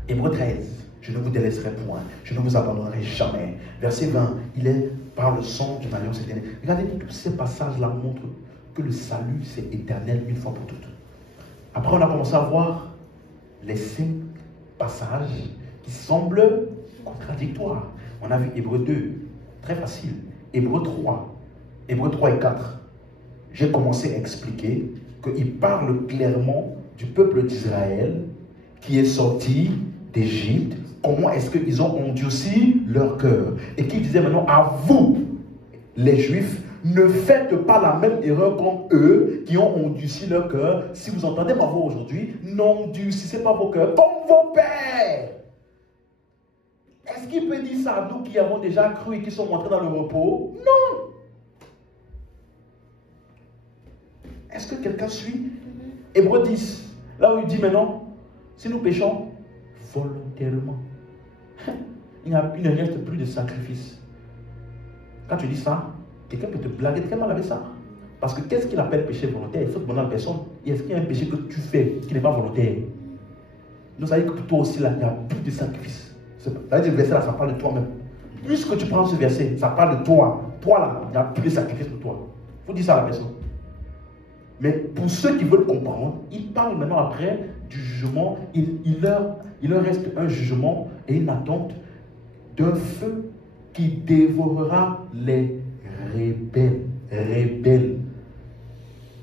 Hébreux 13, je ne vous délaisserai point, je ne vous abandonnerai jamais. Verset 20, il est par le sang d'une alliance éternelle. Regardez, tous ces passages-là montrent que le salut c'est éternel une fois pour toutes. Après, on a commencé à voir les 5 passages qui semblent contradictoires. On a vu Hébreux 2, très facile. Hébreux 3 et 4. J'ai commencé à expliquer qu'il parle clairement du peuple d'Israël qui est sorti d'Égypte. Comment est-ce qu'ils ont endurci leur cœur? Et qui disait maintenant à vous, les Juifs, ne faites pas la même erreur comme eux qui ont endurci leur cœur. Si vous entendez ma voix aujourd'hui, n'endurcissez pas vos cœurs comme vos pères. Est-ce qu'il peut dire ça à nous qui avons déjà cru et qui sommes entrés dans le repos? Non. Est-ce que quelqu'un suit? Hébreux 10, là où il dit maintenant, si nous péchons volontairement, il ne reste plus de sacrifice. Quand tu dis ça, quelqu'un peut te blaguer très mal avec ça. Parce que qu'est-ce qu'il appelle péché volontaire? Il faut demander à la personne, est-ce qu'il y a un péché que tu fais qui n'est pas volontaire? Nous savons que pour toi aussi, là, il n'y a plus de sacrifice. Le verset là, ça parle de toi-même. Puisque tu prends ce verset, ça parle de toi. Toi là, il n'y a plus de sacrifice pour toi. Il faut dire ça à la personne. Mais pour ceux qui veulent comprendre, il parle maintenant après du jugement. Il leur reste un jugement et une attente d'un feu qui dévorera les rebelles. Rebelles.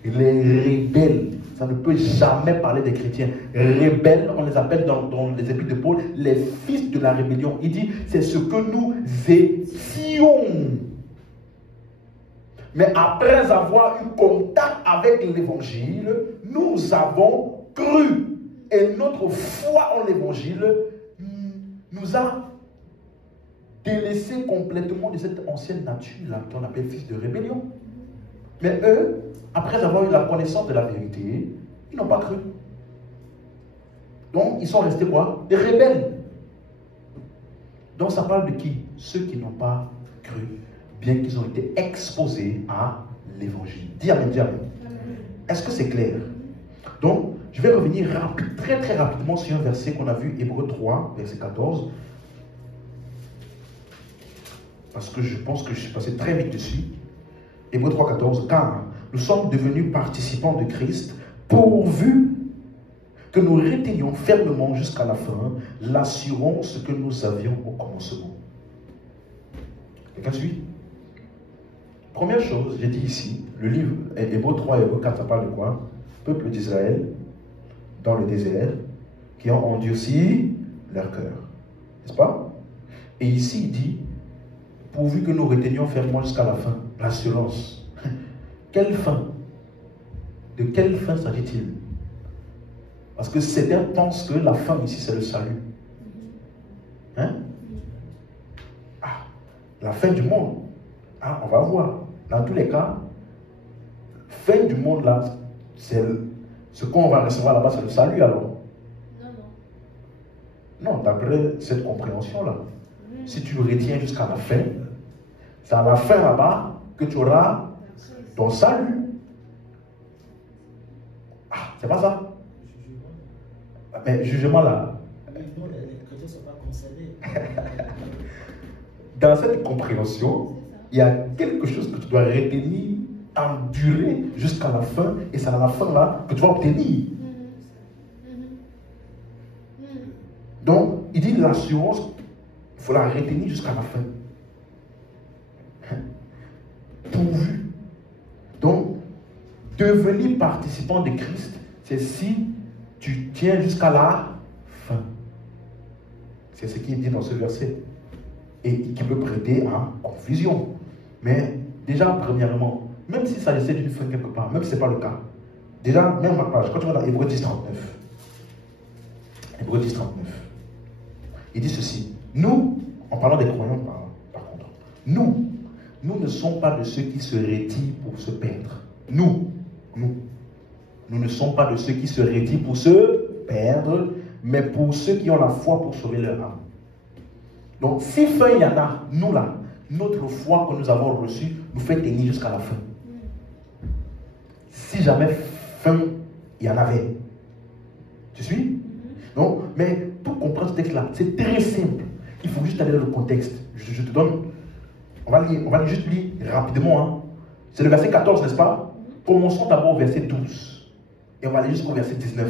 Les rebelles. Ça ne peut jamais parler des chrétiens. Rebelles, on les appelle dans les épîtres de Paul, les fils de la rébellion. Il dit, c'est ce que nous étions. Mais après avoir eu contact avec l'évangile, nous avons cru. Et notre foi en l'évangile nous a délaissé complètement de cette ancienne nature-là qu'on appelle fils de rébellion. Mais eux, après avoir eu la connaissance de la vérité, ils n'ont pas cru. Donc, ils sont restés quoi? Des rebelles. Donc, ça parle de qui? Ceux qui n'ont pas cru, bien qu'ils ont été exposés à l'évangile. Dis amen, dis amen. Est-ce que c'est clair? Donc, je vais revenir très très rapidement sur un verset qu'on a vu, Hébreux 3, verset 14. Parce que je pense que je suis passé très vite dessus. Hébreux 3, 14. Car nous sommes devenus participants de Christ, pourvu que nous retenions fermement jusqu'à la fin l'assurance que nous avions au commencement. Quelqu'un suit? Première chose, j'ai dit ici, le livre Hébreux 3 et Hébreux 4, ça parle de quoi? Peuple d'Israël, dans le désert, qui ont endurci leur cœur. N'est-ce pas? Et ici, il dit, pourvu que nous retenions fermement jusqu'à la fin, l'assurance. Quelle fin? De quelle fin s'agit-il? Parce que certains pensent que la fin ici, c'est le salut. Hein? Ah, la fin du monde. Ah, on va voir. Dans tous les cas, fin du monde là, c'est ce qu'on va recevoir là-bas, c'est le salut alors. Non, d'après cette compréhension-là. Si tu retiens jusqu'à la fin, c'est à la fin là-bas que tu auras ton salut. Ah, c'est pas ça? Mais jugement là. Non, les chrétiens ne sont pas concernés. Dans cette compréhension, il y a quelque chose que tu dois retenir, endurer jusqu'à la fin, et c'est à la fin là que tu vas obtenir. Donc, il dit l'assurance, il faut la retenir jusqu'à la fin. Pourvu. Donc, devenir participant de Christ, c'est si tu tiens jusqu'à la fin. C'est ce qui est dit dans ce verset. Et qui peut prêter à confusion. Mais déjà, premièrement, même si ça s'agissait d'une fin quelque part, même si ce n'est pas le cas, déjà, même ma page, quand tu vas dans Hébreux 10, 39, Hébreux 10, 39, il dit ceci. Nous, en parlant des croyants par contre, nous ne sommes pas de ceux qui se retirent pour se perdre. Nous ne sommes pas de ceux qui se retirent pour se perdre, mais pour ceux qui ont la foi pour sauver leur âme. Donc, si fin il y en a, nous là, notre foi que nous avons reçue nous fait tenir jusqu'à la fin. Si jamais fin il y en avait. Tu suis? Non, mais pour comprendre ce texte-là, c'est très simple. Il faut juste aller dans le contexte. Je te donne. On va juste lire rapidement. Hein. C'est le verset 14, n'est-ce pas? Commençons d'abord au verset 12. Et on va aller jusqu'au verset 19.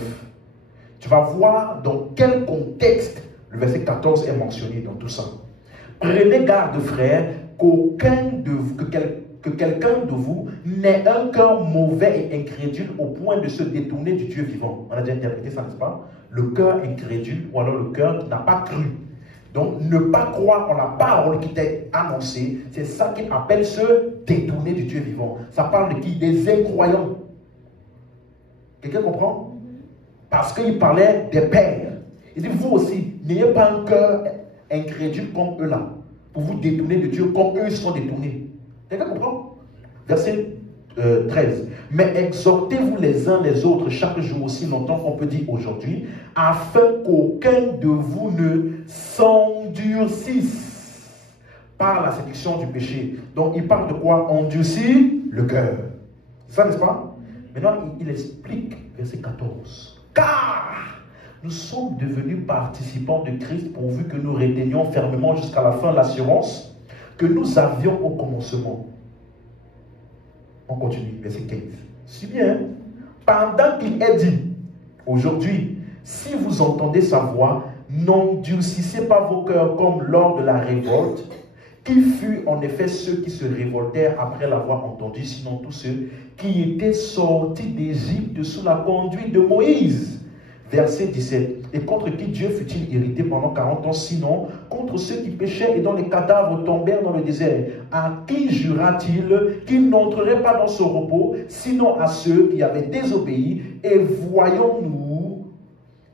Tu vas voir dans quel contexte le verset 14 est mentionné dans tout ça. Prenez garde, frères, que quelqu'un de vous n'ait un cœur mauvais et incrédule au point de se détourner du Dieu vivant. On a déjà interprété ça, n'est-ce pas? Le cœur incrédule ou alors le cœur qui n'a pas cru. Donc, ne pas croire en la parole qui t'est annoncée, c'est ça qu'il appelle se détourner du Dieu vivant. Ça parle de qui? Des incroyants. Quelqu'un comprend? Parce qu'il parlait des pères. Il dit, vous aussi, n'ayez pas un cœur incrédule comme eux là, pour vous détourner de Dieu comme eux sont détournés. Quelqu'un comprend? Verset 13. Mais exhortez-vous les uns les autres chaque jour, aussi longtemps qu'on peut dire aujourd'hui, afin qu'aucun de vous ne s'endurcisse par la séduction du péché. Donc il parle de quoi? Endurcir le cœur. C'est ça, n'est-ce pas? Maintenant, il explique, verset 14. Car nous sommes devenus participants de Christ pourvu que nous retenions fermement jusqu'à la fin l'assurance que nous avions au commencement. On continue, verset 15. C'est bien. Pendant qu'il est dit, aujourd'hui, si vous entendez sa voix, n'endurcissez pas vos cœurs comme lors de la révolte, qui fut en effet ceux qui se révoltèrent après l'avoir entendu, sinon tous ceux qui étaient sortis d'Égypte sous la conduite de Moïse. Verset 17. Et contre qui Dieu fut-il irrité pendant 40 ans, sinon contre ceux qui péchaient et dont les cadavres tombèrent dans le désert? À qui jura-t-il qu'il n'entrerait pas dans ce repos, sinon à ceux qui avaient désobéi? Et voyons-nous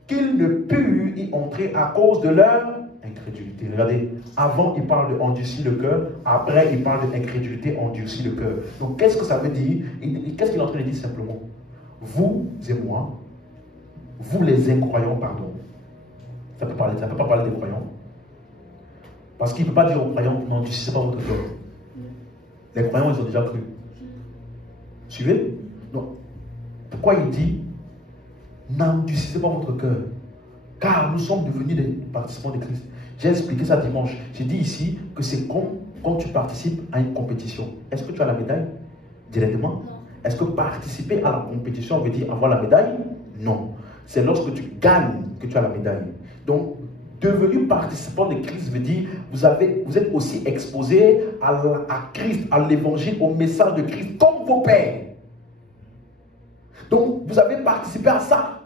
qu'ils ne purent y entrer à cause de leur incrédulité. Regardez, avant il parle de endurcir le cœur, après il parle de incrédulité, endurcir le cœur. Donc qu'est-ce que ça veut dire? Qu'est-ce qu'il est en train de dire simplement? Vous et moi, vous les incroyants, pardon. Ça peut pas parler des croyants. Parce qu'il ne peut pas dire aux croyants, n'endurcissez pas votre cœur. Les croyants, ils ont déjà cru. Suivez? Donc, pourquoi il dit, n'endurcissez pas votre cœur? Car nous sommes devenus des participants de Christ. J'ai expliqué ça dimanche. J'ai dit ici que c'est comme quand tu participes à une compétition. Est-ce que tu as la médaille directement? Est-ce que participer à la compétition veut dire avoir la médaille? Non. C'est lorsque tu gagnes que tu as la médaille. Donc, devenu participant de Christ veut dire vous êtes aussi exposé à Christ, à l'évangile, au message de Christ, comme vos pères. Donc, vous avez participé à ça.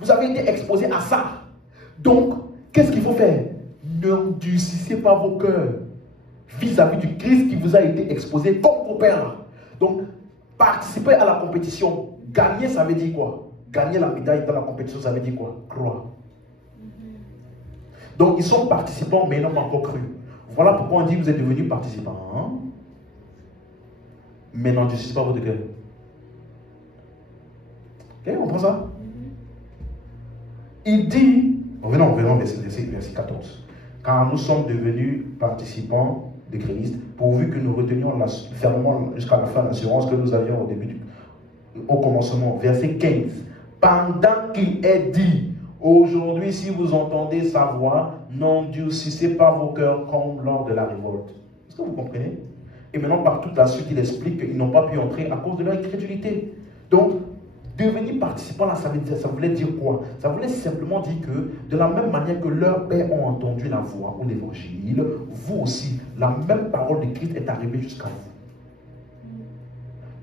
Vous avez été exposé à ça. Donc, qu'est-ce qu'il faut faire? N'endurcissez pas vos cœurs vis-à-vis du Christ qui vous a été exposé comme vos pères. Donc, participer à la compétition, gagner, ça veut dire quoi? Gagner la médaille dans la compétition, ça veut dire quoi? Croire. Donc, ils sont participants, mais ils n'ont pas encore cru. Voilà pourquoi on dit vous êtes devenus participants. Hein? Mais n'endurcissez pas votre cœur. Ok, on comprend ça? Il dit, revenons verset 14. Car nous sommes devenus participants de Christ, pourvu que nous retenions fermement jusqu'à la fin l'assurance que nous avions au commencement. Verset 15. Pendant qu'il est dit, aujourd'hui, si vous entendez sa voix, n'endurcissez pas vos cœurs comme lors de la révolte. Est-ce que vous comprenez? Et maintenant, par toute la suite, il explique qu'ils n'ont pas pu entrer à cause de leur incrédulité. Donc, devenir participant là, ça voulait dire quoi? Ça voulait simplement dire que, de la même manière que leurs pères ont entendu la voix ou l'évangile, vous aussi, la même parole de Christ est arrivée jusqu'à vous.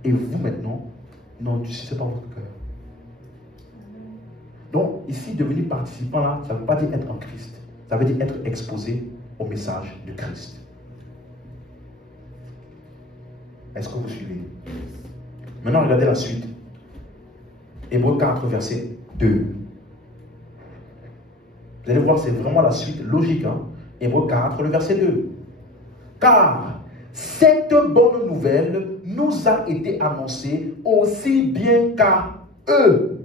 Et vous maintenant, n'endurcissez pas votre cœur. Donc, ici, devenir participant là, ça ne veut pas dire être en Christ. Ça veut dire être exposé au message de Christ. Est-ce que vous suivez? Maintenant, regardez la suite. Hébreux 4, verset 2. Vous allez voir, c'est vraiment la suite logique. Hein? Hébreux 4, le verset 2. Car cette bonne nouvelle nous a été annoncée aussi bien qu'à eux.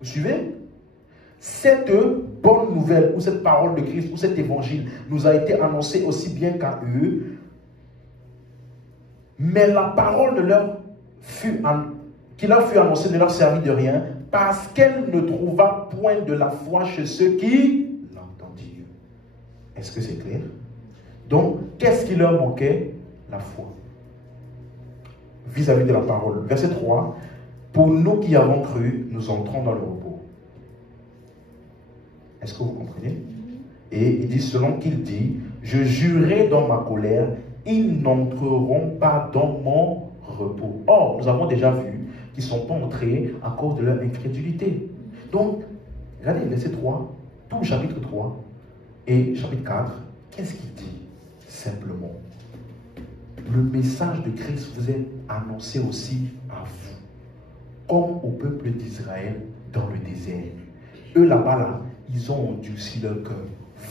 Vous suivez? Cette bonne nouvelle, ou cette parole de Christ, ou cet évangile, nous a été annoncée aussi bien qu'à eux. Mais la parole qui leur fut annoncée ne leur servit de rien, parce qu'elle ne trouva point de la foi chez ceux qui l'entendirent. Est-ce que c'est clair? Donc, qu'est-ce qui leur manquait? La foi. Vis-à-vis de la parole. Verset 3. Pour nous qui avons cru, nous entrons dans le repos. Est-ce que vous comprenez? Et il dit, selon qu'il dit, je jurai dans ma colère, ils n'entreront pas dans mon repos. Or, nous avons déjà vu qu'ils ne sont pas entrés à cause de leur incrédulité. Donc, regardez verset 3, tout le chapitre 3 et chapitre 4, qu'est-ce qu'il dit? Simplement, le message de Christ vous est annoncé aussi à vous, comme au peuple d'Israël dans le désert. Eux là-bas, là, ils ont endurci leur cœur.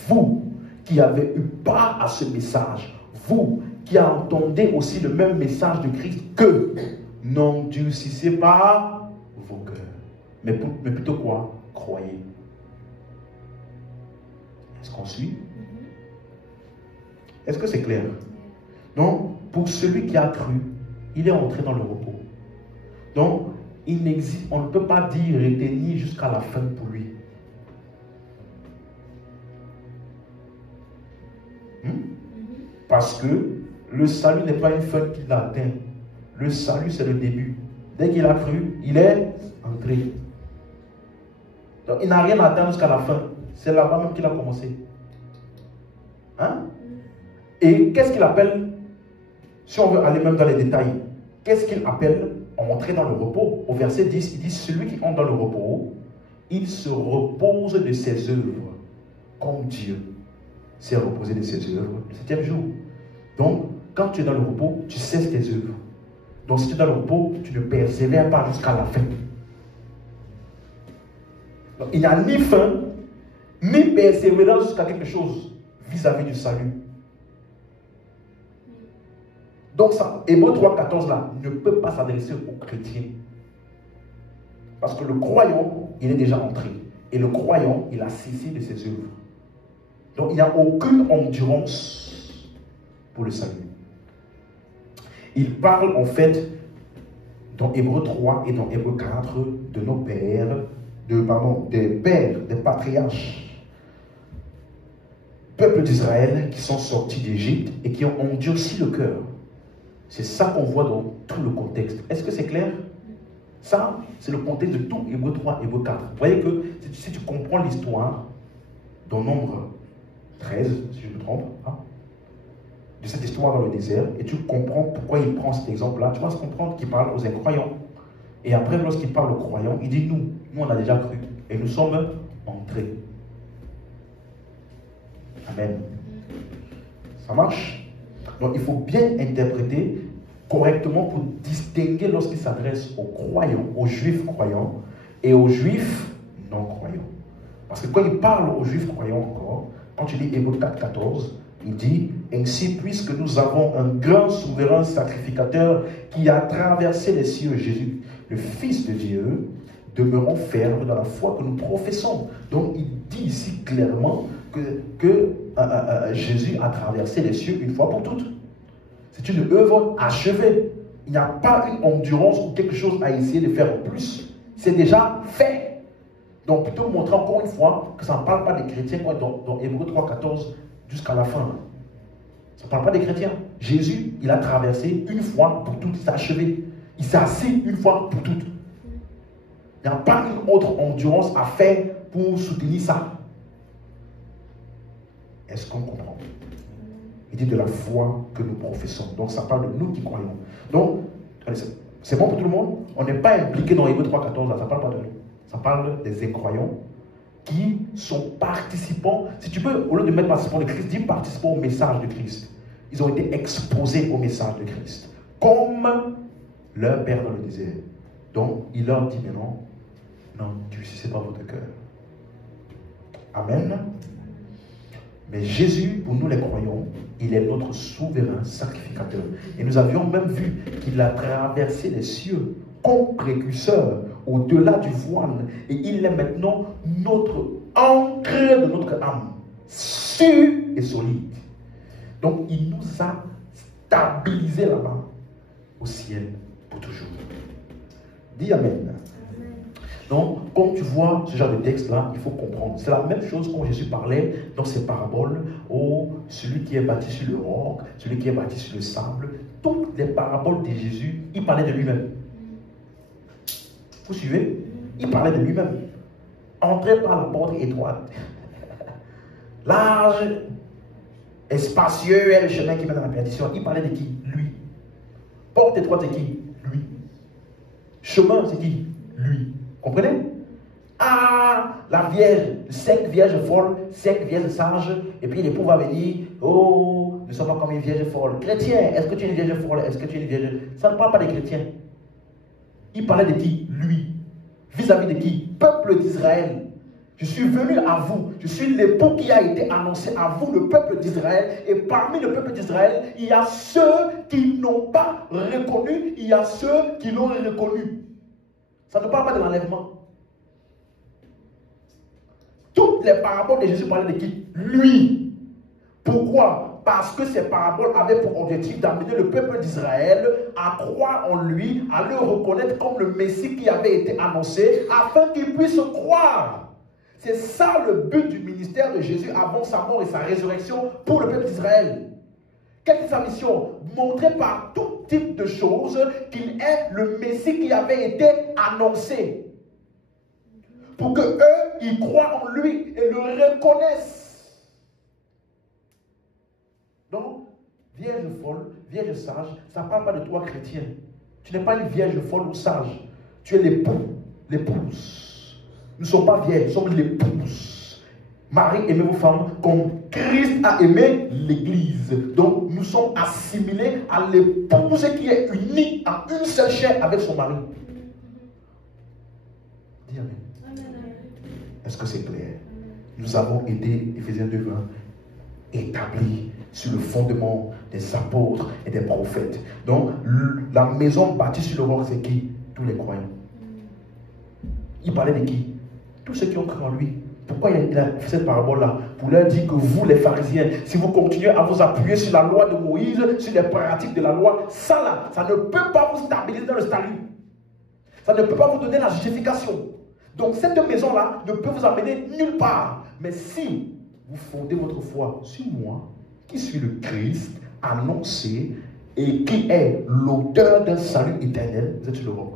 Vous qui avez eu part à ce message, vous qui entendez aussi le même message de Christ, que n'endurcissez pas vos cœurs. Mais plutôt quoi? Croyez. Est-ce qu'on suit? Est-ce que c'est clair? Donc, pour celui qui a cru, il est entré dans le repos. Donc, on ne peut pas dire retenir jusqu'à la fin pour lui. Parce que le salut n'est pas une fin qu'il atteint. Le salut, c'est le début Dès qu'il a cru, il est entré. Donc il n'a rien à attendre jusqu'à la fin. C'est là-bas même qu'il a commencé. Hein? Et qu'est-ce qu'il appelle, si on veut aller même dans les détails, qu'est-ce qu'il appelle entrer dans le repos? Au verset 10, il dit, celui qui entre dans le repos, il se repose de ses œuvres, comme Dieu s'est reposé de ses œuvres le 7e jour. Donc, quand tu es dans le repos, tu cesses tes œuvres. Donc, si tu es dans le repos, tu ne persévères pas jusqu'à la fin. Donc, il n'y a ni fin, ni persévérance jusqu'à quelque chose vis-à-vis du salut. Donc, ça, Hébreux 3,14 là, ne peut pas s'adresser aux chrétiens. Parce que le croyant, il est déjà entré. Et le croyant, il a cessé de ses œuvres. Donc, il n'y a aucune endurance pour le salut. Il parle en fait, dans Hébreux 3 et dans Hébreux 4, de nos pères, des pères, des patriarches, peuple d'Israël qui sont sortis d'Égypte et qui ont endurci le cœur. C'est ça qu'on voit dans tout le contexte. Est-ce que c'est clair? Ça, c'est le contexte de tout Hébreux 3, Hébreux 4. Vous voyez que si tu comprends l'histoire dans Nombre 13, si je me trompe, hein, de cette histoire dans le désert, et tu comprends pourquoi il prend cet exemple-là, tu vas se comprendre qu'il parle aux incroyants. Et après, lorsqu'il parle aux croyants, il dit nous on a déjà cru, et nous sommes entrés. Amen. Ça marche? Donc il faut bien interpréter correctement pour distinguer lorsqu'il s'adresse aux croyants, aux juifs croyants et aux juifs non croyants. Parce que quand il parle aux juifs croyants encore, quand tu lis Hébreux 4,14, il dit ainsi, puisque nous avons un grand souverain sacrificateur qui a traversé les cieux, Jésus, le Fils de Dieu, demeurons fermes dans la foi que nous professons. Donc il dit ici clairement que Jésus a traversé les cieux une fois pour toutes. C'est une œuvre achevée. Il n'y a pas une endurance ou quelque chose à essayer de faire plus. C'est déjà fait. Donc plutôt montrer encore une fois que ça ne parle pas des chrétiens dans Hébreux 3,14 jusqu'à la fin. Ça ne parle pas des chrétiens. Jésus, il a traversé une fois pour toutes, il s'est achevé. Il s'est assis une fois pour toutes. Il n'y a pas une autre endurance à faire pour soutenir ça. Est-ce qu'on comprend? Il dit de la foi que nous professons. Donc ça parle de nous qui croyons. Donc, c'est bon pour tout le monde? On n'est pas impliqué dans Hébreux 3,14 là, ça ne parle pas de nous. Ça parle des incroyants qui sont participants. Si tu peux, au lieu de mettre participants de Christ, dis participants au message de Christ. Ils ont été exposés au message de Christ. Comme leur père dans le désert. Donc, il leur dit maintenant, non, durcissez pas votre cœur. Amen. Mais Jésus, pour nous les croyants, il est notre souverain sacrificateur. Et nous avions même vu qu'il a traversé les cieux comme précurseur au-delà du voile. Et il est maintenant notre ancre de notre âme, sûr et solide. Donc il nous a stabilisés là-bas, au ciel, pour toujours. Dis Amen. Donc, comme tu vois ce genre de texte-là, il faut comprendre. C'est la même chose quand Jésus parlait dans ses paraboles. Oh, celui qui est bâti sur le roc, celui qui est bâti sur le sable. Toutes les paraboles de Jésus, il parlait de lui-même. Vous suivez? Il parlait de lui-même. Entrez par la porte étroite. Large et spacieux est le chemin qui mène à la perdition. Il parlait de qui? Lui. Porte étroite, c'est qui? Lui. Chemin, c'est qui? Lui. Comprenez? Ah, la vierge, 5 vierges folles, 5 vierges sages, et puis l'époux va venir, oh, nous ne sommes pas comme une vierge folle. Chrétien, est-ce que tu es une vierge folle? Est-ce que tu es une vierge? Ça ne parle pas des chrétiens. Il parlait de qui? Lui. Vis-à-vis de qui? Peuple d'Israël. Je suis venu à vous. Je suis l'époux qui a été annoncé à vous, le peuple d'Israël. Et parmi le peuple d'Israël, il y a ceux qui n'ont pas reconnu, il y a ceux qui l'ont reconnu. Ça ne parle pas de l'enlèvement. Toutes les paraboles de Jésus parlaient de qui? Lui. Pourquoi? Parce que ces paraboles avaient pour objectif d'amener le peuple d'Israël à croire en lui, à le reconnaître comme le Messie qui avait été annoncé, afin qu'il puisse croire. C'est ça le but du ministère de Jésus avant sa mort et sa résurrection pour le peuple d'Israël. Quelle est sa mission? Montrer par toute type de choses qu'il est le Messie qui avait été annoncé. Pour que eux, ils croient en lui et le reconnaissent. Donc, vierge folle, vierge sage, ça ne parle pas de toi chrétien. Tu n'es pas une vierge folle ou sage. Tu es l'époux, l'épouse. Nous ne sommes pas vierges, nous sommes l'épouse. Marie, aimez vos femmes comme Christ a aimé l'Église. Donc, nous sommes assimilés à l'épouse qui est unie en une seule chair avec son mari. Dis amen. Est-ce que c'est clair? Nous avons été, Éphésiens 2:20, établis sur le fondement des apôtres et des prophètes. Donc, la maison bâtie sur le roc, c'est qui? Tous les croyants. Il parlait de qui? Tous ceux qui ont cru en lui. Pourquoi il a fait cette parabole-là? Pour leur dire que vous, les pharisiens, si vous continuez à vous appuyer sur la loi de Moïse, sur les pratiques de la loi, ça là, ça ne peut pas vous stabiliser dans le salut. Ça ne peut pas vous donner la justification. Donc cette maison-là ne peut vous amener nulle part. Mais si vous fondez votre foi sur moi, qui suis le Christ annoncé et qui est l'auteur d'un salut éternel, vous êtes sur le roc.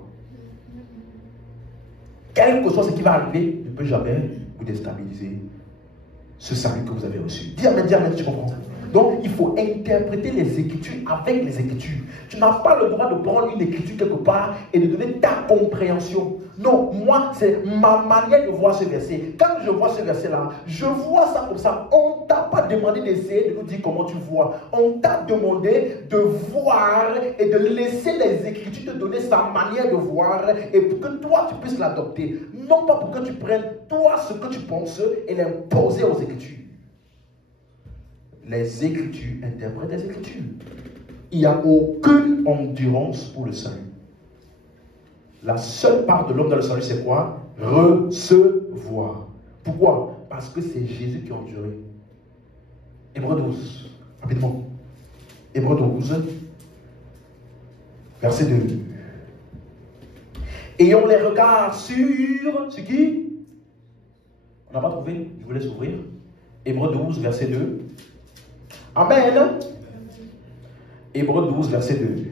Quel que soit ce qui va arriver, ne peut jamais vous déstabiliser ce salut que vous avez reçu. Dis amen, tu comprends? Donc, il faut interpréter les Écritures avec les Écritures. Tu n'as pas le droit de prendre une Écriture quelque part et de donner ta compréhension. Non, moi, c'est ma manière de voir ce verset. Quand je vois ce verset-là, je vois ça comme ça. On ne t'a pas demandé d'essayer de nous dire comment tu vois. On t'a demandé de voir et de laisser les Écritures te donner sa manière de voir et pour que toi, tu puisses l'adopter. Non pas pour que tu prennes, toi, ce que tu penses et l'imposer aux Écritures. Les Écritures interprètent les Écritures. Il n'y a aucune endurance pour le salut. La seule part de l'homme dans le salut, c'est quoi? Recevoir. Pourquoi? Parce que c'est Jésus qui a enduré. Hébreux 12, rapidement. Hébreux 12, verset 2. Ayons les regards sur qui? On n'a pas trouvé? Je vous laisse ouvrir. Hébreux 12, verset 2. Amen. Hébreux 12, verset 2.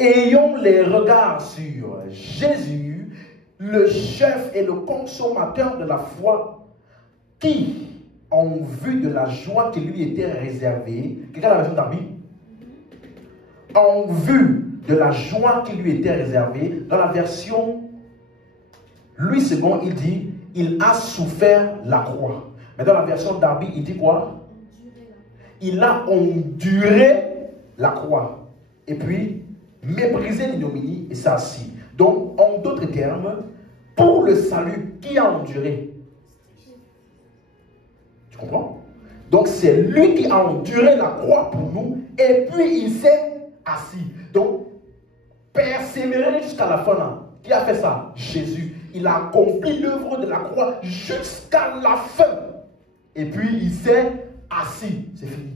Ayons les regards sur Jésus, le chef et le consommateur de la foi, qui, en vue de la joie qui lui était réservée, quelqu'un a la version d'Arby? En vue de la joie qui lui était réservée, dans la version Louis II, il dit, il a souffert la croix. Mais dans la version d'Arby, il dit quoi? Il a enduré la croix. Et puis, méprisé l'ignominie et s'assit. Donc, en d'autres termes, pour le salut, qui a enduré? Tu comprends? Donc, c'est lui qui a enduré la croix pour nous. Et puis, il s'est assis. Donc, persévérer jusqu'à la fin. Là. Qui a fait ça? Jésus. Il a accompli l'œuvre de la croix jusqu'à la fin. Et puis, il s'est assis. C'est fini.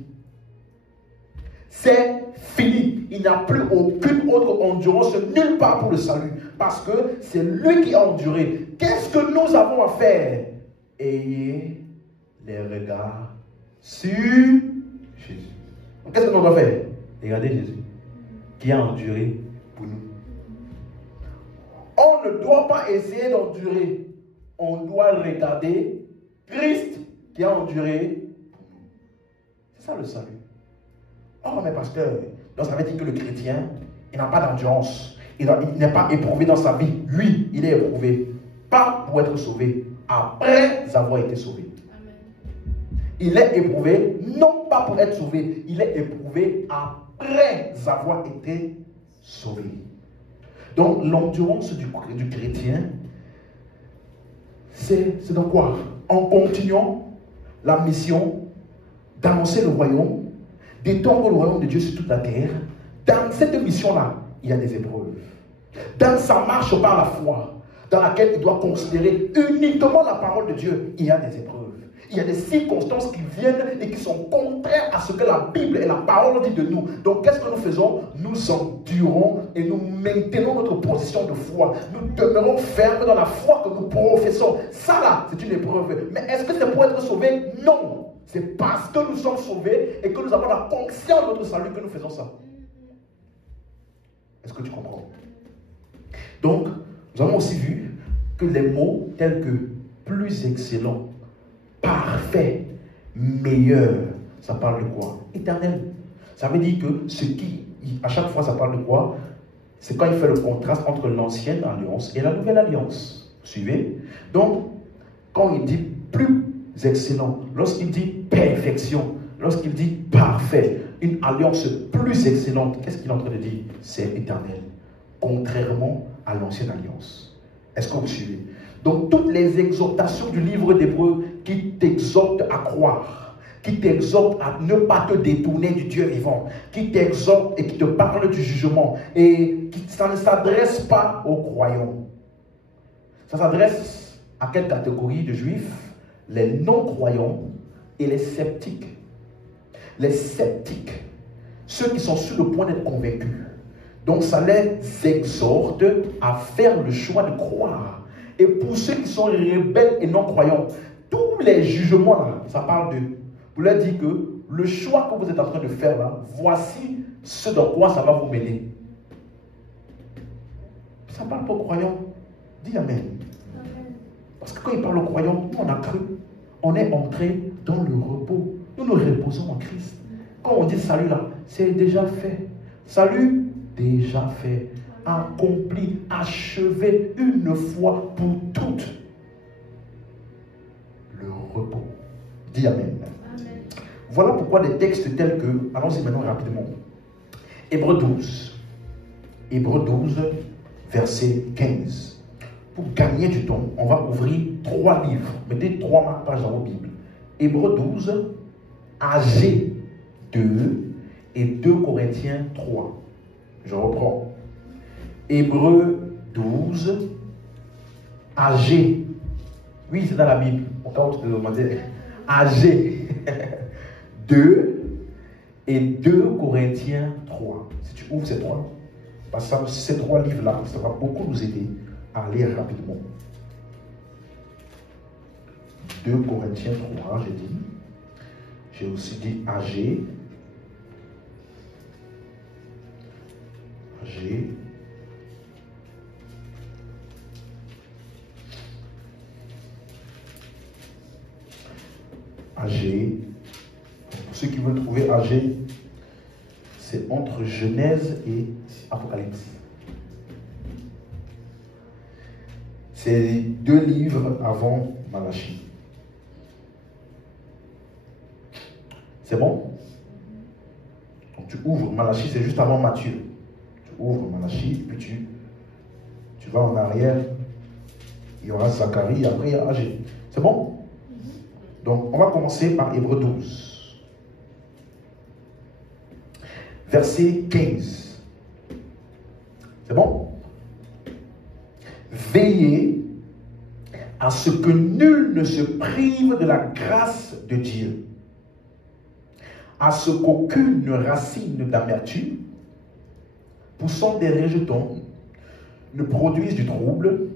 C'est fini. Il n'y a plus aucune autre endurance nulle part pour le salut. Parce que c'est lui qui a enduré. Qu'est-ce que nous avons à faire? Ayez les regards sur Jésus. Qu'est-ce que nous doit faire? Regardez Jésus qui a enduré pour nous. On ne doit pas essayer d'endurer. On doit regarder Christ qui a enduré pour nous. C'est ça le salut. Oh, mais pasteur, donc ça veut dire que le chrétien, il n'a pas d'endurance. Il n'est pas éprouvé dans sa vie. Oui, il est éprouvé. Pas pour être sauvé, après avoir été sauvé. Amen. Il est éprouvé, non pas pour être sauvé, il est éprouvé après avoir été sauvé. Donc, l'endurance du chrétien, c'est dans quoi? En continuant la mission d'annoncer le royaume, d'étendre le royaume de Dieu sur toute la terre. Dans cette mission-là, il y a des épreuves. Dans sa marche par la foi, dans laquelle il doit considérer uniquement la parole de Dieu, il y a des épreuves. Il y a des circonstances qui viennent et qui sont contraires à ce que la Bible et la parole dit de nous. Donc, qu'est-ce que nous faisons? Nous endurons et nous maintenons notre position de foi. Nous demeurons fermes dans la foi que nous professons. Ça là, c'est une épreuve. Mais est-ce que c'est pour être sauvé? Non. C'est parce que nous sommes sauvés et que nous avons la conscience de notre salut que nous faisons ça. Est-ce que tu comprends? Donc, nous avons aussi vu que les mots tels que plus excellent, parfait, meilleur, ça parle de quoi? Éternel. Ça veut dire que ce qui, à chaque fois, ça parle de quoi? C'est quand il fait le contraste entre l'ancienne alliance et la nouvelle alliance. Vous suivez? Donc, quand il dit plus excellent, lorsqu'il dit perfection, lorsqu'il dit parfait, une alliance plus excellente, qu'est-ce qu'il est en train de dire? C'est éternel, contrairement à l'ancienne alliance. Est-ce que vous suivez? Donc, toutes les exhortations du livre d'Hébreux qui t'exhortent à croire, qui t'exhortent à ne pas te détourner du Dieu vivant, qui t'exhortent et qui te parlent du jugement, et ça ne s'adresse pas aux croyants. Ça s'adresse à quelle catégorie de juifs? Les non-croyants et les sceptiques. Les sceptiques, ceux qui sont sur le point d'être convaincus. Donc ça les exhorte à faire le choix de croire. Et pour ceux qui sont rebelles et non-croyants, tous les jugements là, ça parle d'eux. Vous leur dites que le choix que vous êtes en train de faire là, voici ce dans quoi ça va vous mener. Ça parle pas aux croyants. Dis Amen. Parce que quand il parle aux croyants, nous on a cru. On est entré dans le repos. Nous nous reposons en Christ. Quand on dit salut là, c'est déjà fait. Salut, déjà fait. Accompli, achevé une fois pour toutes. Le repos. Dis Amen. Amen. Voilà pourquoi des textes tels que, allons-y maintenant rapidement. Hébreux 12. Hébreux 12, verset 15. Pour gagner du temps, on va ouvrir 3 livres. Mettez 3 marque-pages dans vos Bibles. Hébreux 12, AG 2 et 2 Corinthiens 3. Je reprends. Hébreux 12, AG. Oui, c'est dans la Bible. Au cas où tu te demandais. AG 2 et 2 Corinthiens 3. Si tu ouvres ces 3, parce que ces 3 livres-là, ça va beaucoup nous aider à lire rapidement. 2 Corinthiens 3, j'ai dit. J'ai aussi dit AG. AG. AG. Pour ceux qui veulent trouver AG, c'est entre Genèse et Apocalypse. C'est les 2 livres avant Malachie. C'est bon? Donc tu ouvres Malachie, c'est juste avant Matthieu. Tu ouvres Malachie, puis tu vas en arrière. Il y aura Zacharie, après il y a AG. C'est bon? Donc on va commencer par Hébreux 12. Verset 15. C'est bon? Veillez à ce que nul ne se prive de la grâce de Dieu, à ce qu'aucune racine d'amertume, poussant des rejetons, ne produise du trouble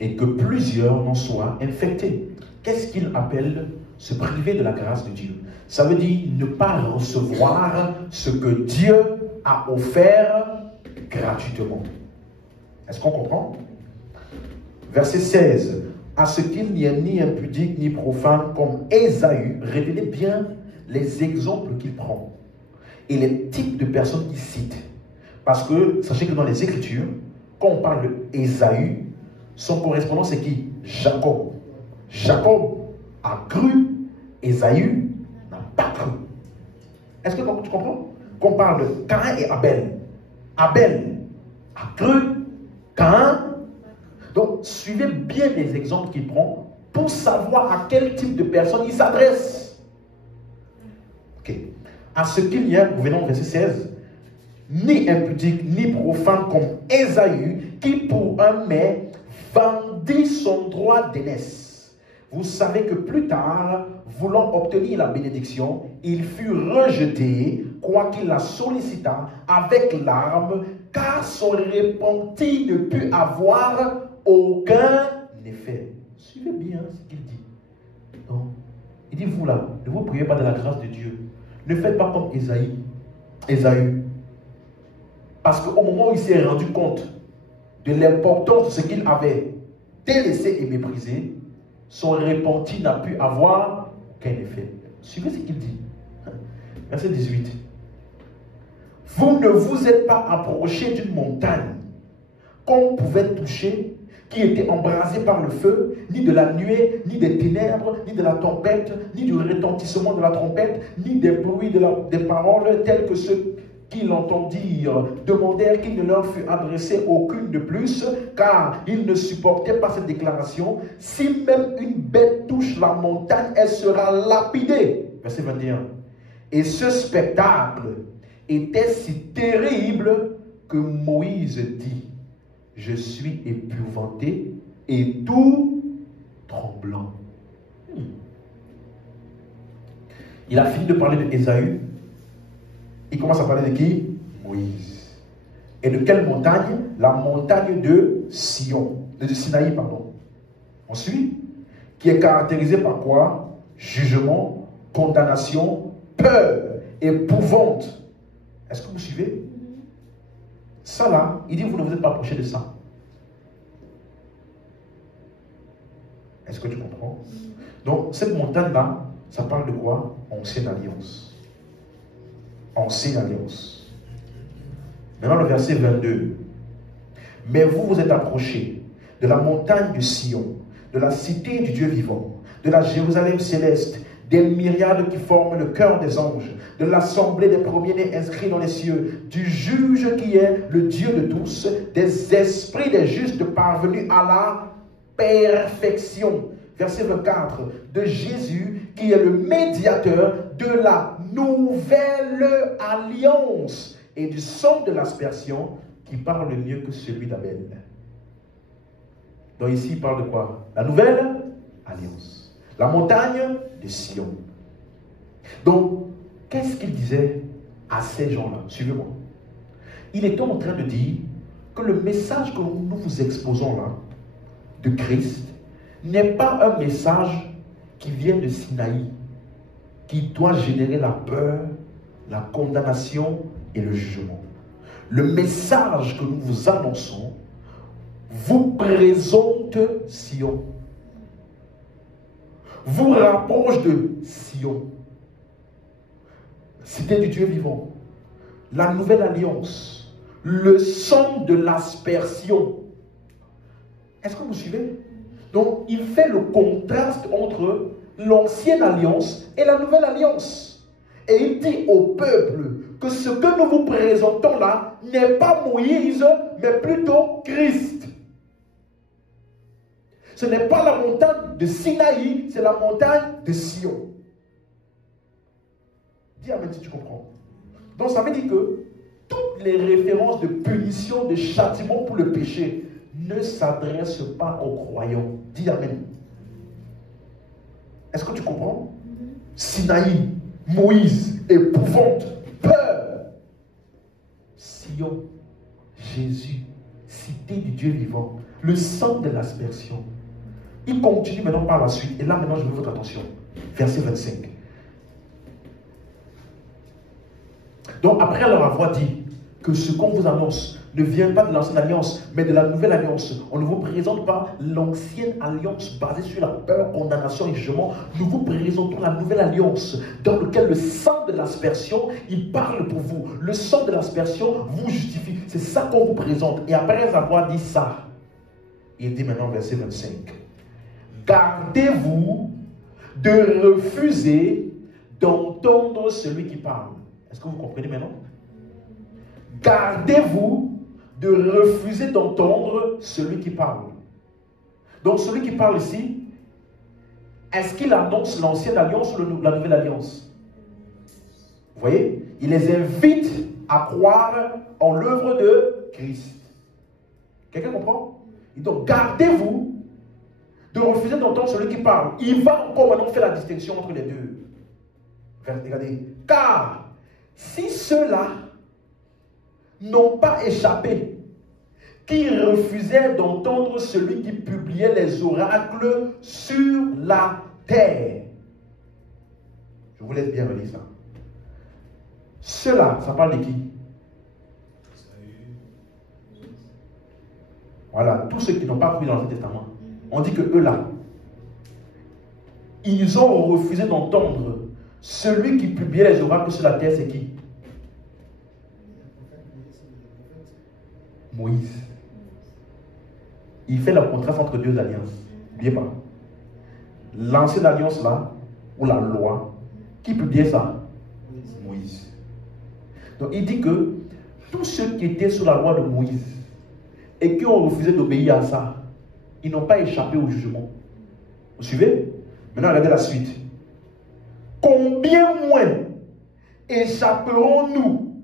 et que plusieurs n'en soient infectés. Qu'est-ce qu'il appelle se priver de la grâce de Dieu? Ça veut dire ne pas recevoir ce que Dieu a offert gratuitement. Est-ce qu'on comprend? Verset 16. À ce qu'il n'y ait ni impudique ni profane comme Ésaü. Retenez bien les exemples qu'il prend et les types de personnes qu'il cite. Parce que sachez que dans les Écritures, quand on parle d'Ésaü, son correspondant c'est qui? Jacob. Jacob a cru, Ésaü n'a pas cru. Est-ce que tu comprends? Quand on parle de Caïn et Abel, Abel a cru, Caïn. Donc suivez bien les exemples qu'il prend pour savoir à quel type de personne il s'adresse. Ok. À ce qu'il y a, revenons au verset 16, ni impudique, ni profane comme Ésaü, qui pour un mets vendit son droit d'aînesse. Vous savez que plus tard, voulant obtenir la bénédiction, il fut rejeté, quoiqu'il la sollicita avec larmes, car son repenti ne put avoir aucun effet. Suivez bien ce qu'il dit. Donc, il dit, vous là, ne vous priez pas de la grâce de Dieu. Ne faites pas comme Ésaü. Parce qu'au moment où il s'est rendu compte de l'importance de ce qu'il avait délaissé et méprisé, son repenti n'a pu avoir aucun effet. Suivez ce qu'il dit. Verset 18. Vous ne vous êtes pas approché d'une montagne qu'on pouvait toucher, qui était embrasée par le feu, ni de la nuée, ni des ténèbres, ni de la tempête, ni du retentissement de la trompette, ni des bruits des paroles tels que ceux qui l'entendirent demandèrent qu'il ne leur fût adressé aucune de plus, car ils ne supportaient pas cette déclaration. Si même une bête touche la montagne, elle sera lapidée. Verset 21. Et ce spectacle était si terrible que Moïse dit, je suis épouvanté et tout tremblant. Il a fini de parler d'Ésaü. Il commence à parler de qui? Moïse. Et de quelle montagne? La montagne de Sion, de Sinaï, pardon. On suit? Qui est caractérisée par quoi? Jugement, condamnation, peur, épouvante. Est-ce que vous suivez? Ça là, il dit vous ne vous êtes pas approché de ça. Est-ce que tu comprends? Donc cette montagne là, ça parle de quoi? Ancienne alliance. Ancienne alliance. Maintenant le verset 22. Mais vous vous êtes approchés de la montagne de Sion, de la cité du Dieu vivant, de la Jérusalem céleste, des myriades qui forment le cœur des anges, de l'assemblée des premiers-nés inscrits dans les cieux, du juge qui est le Dieu de tous, des esprits des justes parvenus à la perfection. Verset 24, de Jésus qui est le médiateur de la nouvelle alliance et du sang de l'aspersion qui parle mieux que celui d'Abel. Donc ici il parle de quoi? La nouvelle alliance. La montagne de Sion. Donc, qu'est-ce qu'il disait à ces gens-là? Suivez-moi. Il était en train de dire que le message que nous vous exposons là, de Christ, n'est pas un message qui vient de Sinaï, qui doit générer la peur, la condamnation et le jugement. Le message que nous vous annonçons vous présente Sion, vous rapproche de Sion, cité du Dieu vivant, la nouvelle alliance, le sang de l'aspersion. Est-ce que vous suivez? Donc il fait le contraste entre l'ancienne alliance et la nouvelle alliance. Et il dit au peuple que ce que nous vous présentons là n'est pas Moïse, mais plutôt Christ. Ce n'est pas la montagne de Sinaï, c'est la montagne de Sion. Dis amen si tu comprends. Donc ça veut dire que toutes les références de punition, de châtiment pour le péché ne s'adressent pas aux croyants. Dis amen. Est-ce que tu comprends? Sinaï, Moïse, épouvante, peur. Sion, Jésus, cité du Dieu vivant, le sang de l'aspersion. Il continue maintenant par la suite. Et là maintenant je veux votre attention. Verset 25. Donc après leur avoir dit que ce qu'on vous annonce ne vient pas de l'ancienne alliance, mais de la nouvelle alliance. On ne vous présente pas l'ancienne alliance basée sur la peur, condamnation et jugement. Nous vous présentons la nouvelle alliance dans laquelle le sang de l'aspersion, il parle pour vous. Le sang de l'aspersion vous justifie. C'est ça qu'on vous présente. Et après avoir dit ça, il dit maintenant verset 25. Gardez-vous de refuser d'entendre celui qui parle. Est-ce que vous comprenez maintenant? Gardez-vous de refuser d'entendre celui qui parle. Donc celui qui parle ici, est-ce qu'il annonce l'ancienne alliance ou la nouvelle alliance? Vous voyez? Il les invite à croire en l'œuvre de Christ. Quelqu'un comprend? Et donc gardez-vous de refuser d'entendre celui qui parle. Il va encore maintenant faire la distinction entre les deux. Regardez. Car si ceux-là n'ont pas échappé, qui refusaient d'entendre celui qui publiait les oracles sur la terre. Je vous laisse bien relire ça. Ceux-là, ça parle de qui? tous ceux qui n'ont pas cru dans l'Ancien Testament, on dit que eux là, ils ont refusé d'entendre celui qui publiait les oracles sur la terre, c'est qui? Moïse. Il fait le contraste entre deux alliances. N'oubliez pas. L'ancienne alliance là, ou la loi, qui publiait ça? Moïse. Donc il dit que tous ceux qui étaient sous la loi de Moïse et qui ont refusé d'obéir à ça, ils n'ont pas échappé au jugement. Vous suivez? Maintenant regardez la suite. Combien moins échapperons-nous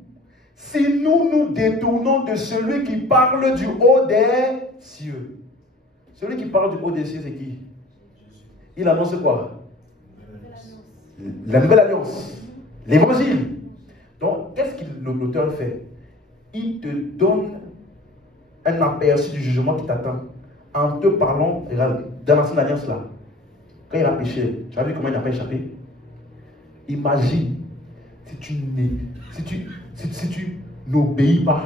si nous nous détournons de celui qui parle du haut des cieux? Celui qui parle du haut des cieux, c'est qui? Il annonce quoi? La nouvelle alliance. L'évangile. Donc, qu'est-ce que l'auteur fait? Il te donne un aperçu du jugement qui t'attend en te parlant, regarde, dans l'ancienne alliance là, quand il a péché, tu as vu comment il n'a pas échappé? Imagine si tu n'obéis pas,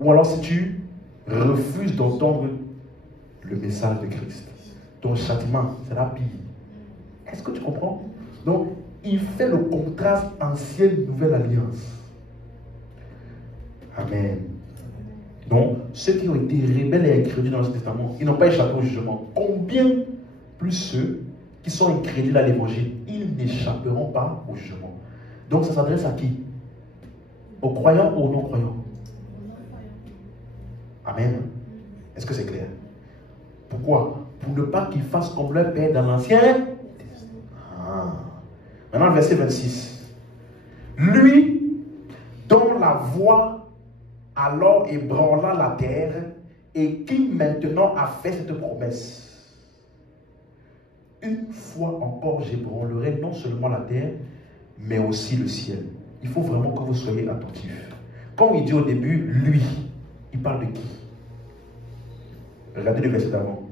ou alors si tu refuses d'entendre le message de Christ. Ton châtiment sera pire. Est-ce que tu comprends? Donc, il fait le contraste ancienne-nouvelle alliance. Amen. Donc, ceux qui ont été rebelles et incrédules dans l'Ancien Testament, ils n'ont pas échappé au jugement. Combien plus ceux qui sont incrédules à l'évangile, ils n'échapperont pas au jugement. Donc, ça s'adresse à qui? Aux croyants ou aux non-croyants? Amen. Est-ce que c'est clair? Pourquoi? Pour ne pas qu'ils fassent comme leur père dans l'Ancien. Maintenant, le verset 26. Lui, dont la voix alors ébranla la terre, et qui maintenant a fait cette promesse. Une fois encore, j'ébranlerai non seulement la terre, mais aussi le ciel. Il faut vraiment que vous soyez attentifs. Quand il dit au début, lui, il parle de qui? Regardez le verset d'avant.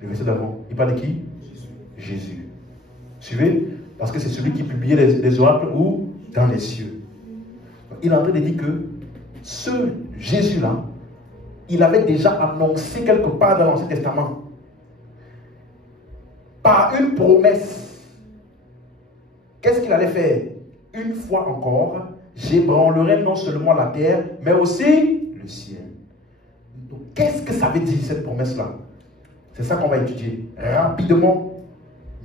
Le verset d'avant, il parle de qui? Jésus. Suivez? Parce que c'est celui qui publiait les oracles où? Dans les cieux. Il est en train de dire que ce Jésus-là, il avait déjà annoncé quelque part dans l'Ancien Testament, par une promesse. Qu'est-ce qu'il allait faire? Une fois encore, j'ébranlerai non seulement la terre, mais aussi le ciel. Donc, qu'est-ce que ça veut dire cette promesse-là? C'est ça qu'on va étudier rapidement.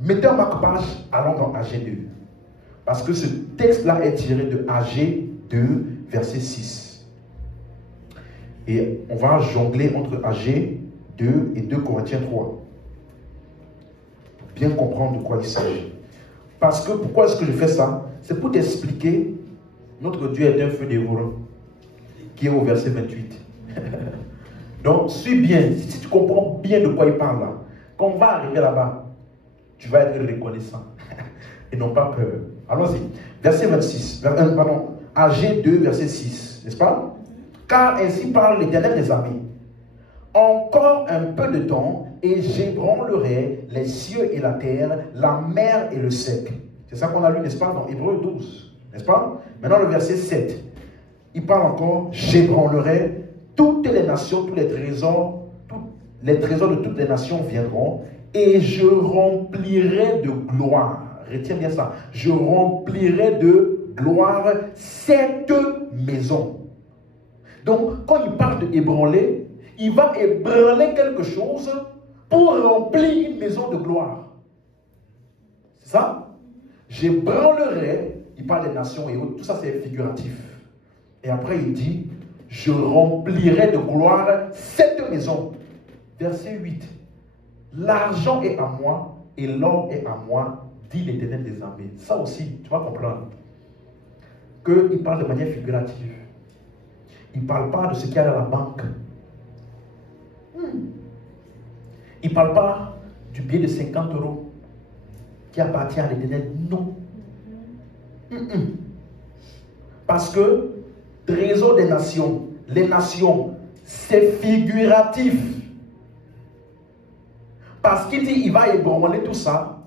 Mettez en marque-page, allons dans AG 2. Parce que ce texte-là est tiré de AG 2, verset 6. Et on va jongler entre AG 2 et 2 Corinthiens 3. Pour bien comprendre de quoi il s'agit. Parce que, pourquoi est-ce que je fais ça? C'est pour t'expliquer, notre Dieu est un feu dévorant, qui est au verset 28. Donc, suis bien, si tu comprends bien de quoi il parle là, quand on va arriver là-bas, tu vas être reconnaissant et non pas peur. Allons-y. Verset 26, AG 2, verset 6, n'est-ce pas? Car ainsi parle l'Éternel des armées. Encore un peu de temps, et j'ébranlerai les cieux et la terre, la mer et le sec. C'est ça qu'on a lu, n'est-ce pas, dans Hébreux 12, n'est-ce pas? Maintenant, le verset 7, il parle encore, j'ébranlerai toutes les nations, tous les trésors de toutes les nations viendront, et je remplirai de gloire. Retiens bien ça. Je remplirai de gloire cette maison. Donc, quand il parle de ébranler, il va ébranler quelque chose pour remplir une maison de gloire. C'est ça? J'ébranlerai, il parle des nations et autres, tout ça c'est figuratif. Et après il dit, je remplirai de gloire cette maison. Verset 8. L'argent est à moi et l'or est à moi, dit l'Éternel des armées. Ça aussi, tu vas comprendre qu'il parle de manière figurative. Il ne parle pas de ce qu'il y a dans la banque. Il ne parle pas du billet de 50 € qui appartient à l'Éternel. Non. Parce que trésor des nations, les nations, c'est figuratif. Parce qu'il dit il va ébranler tout ça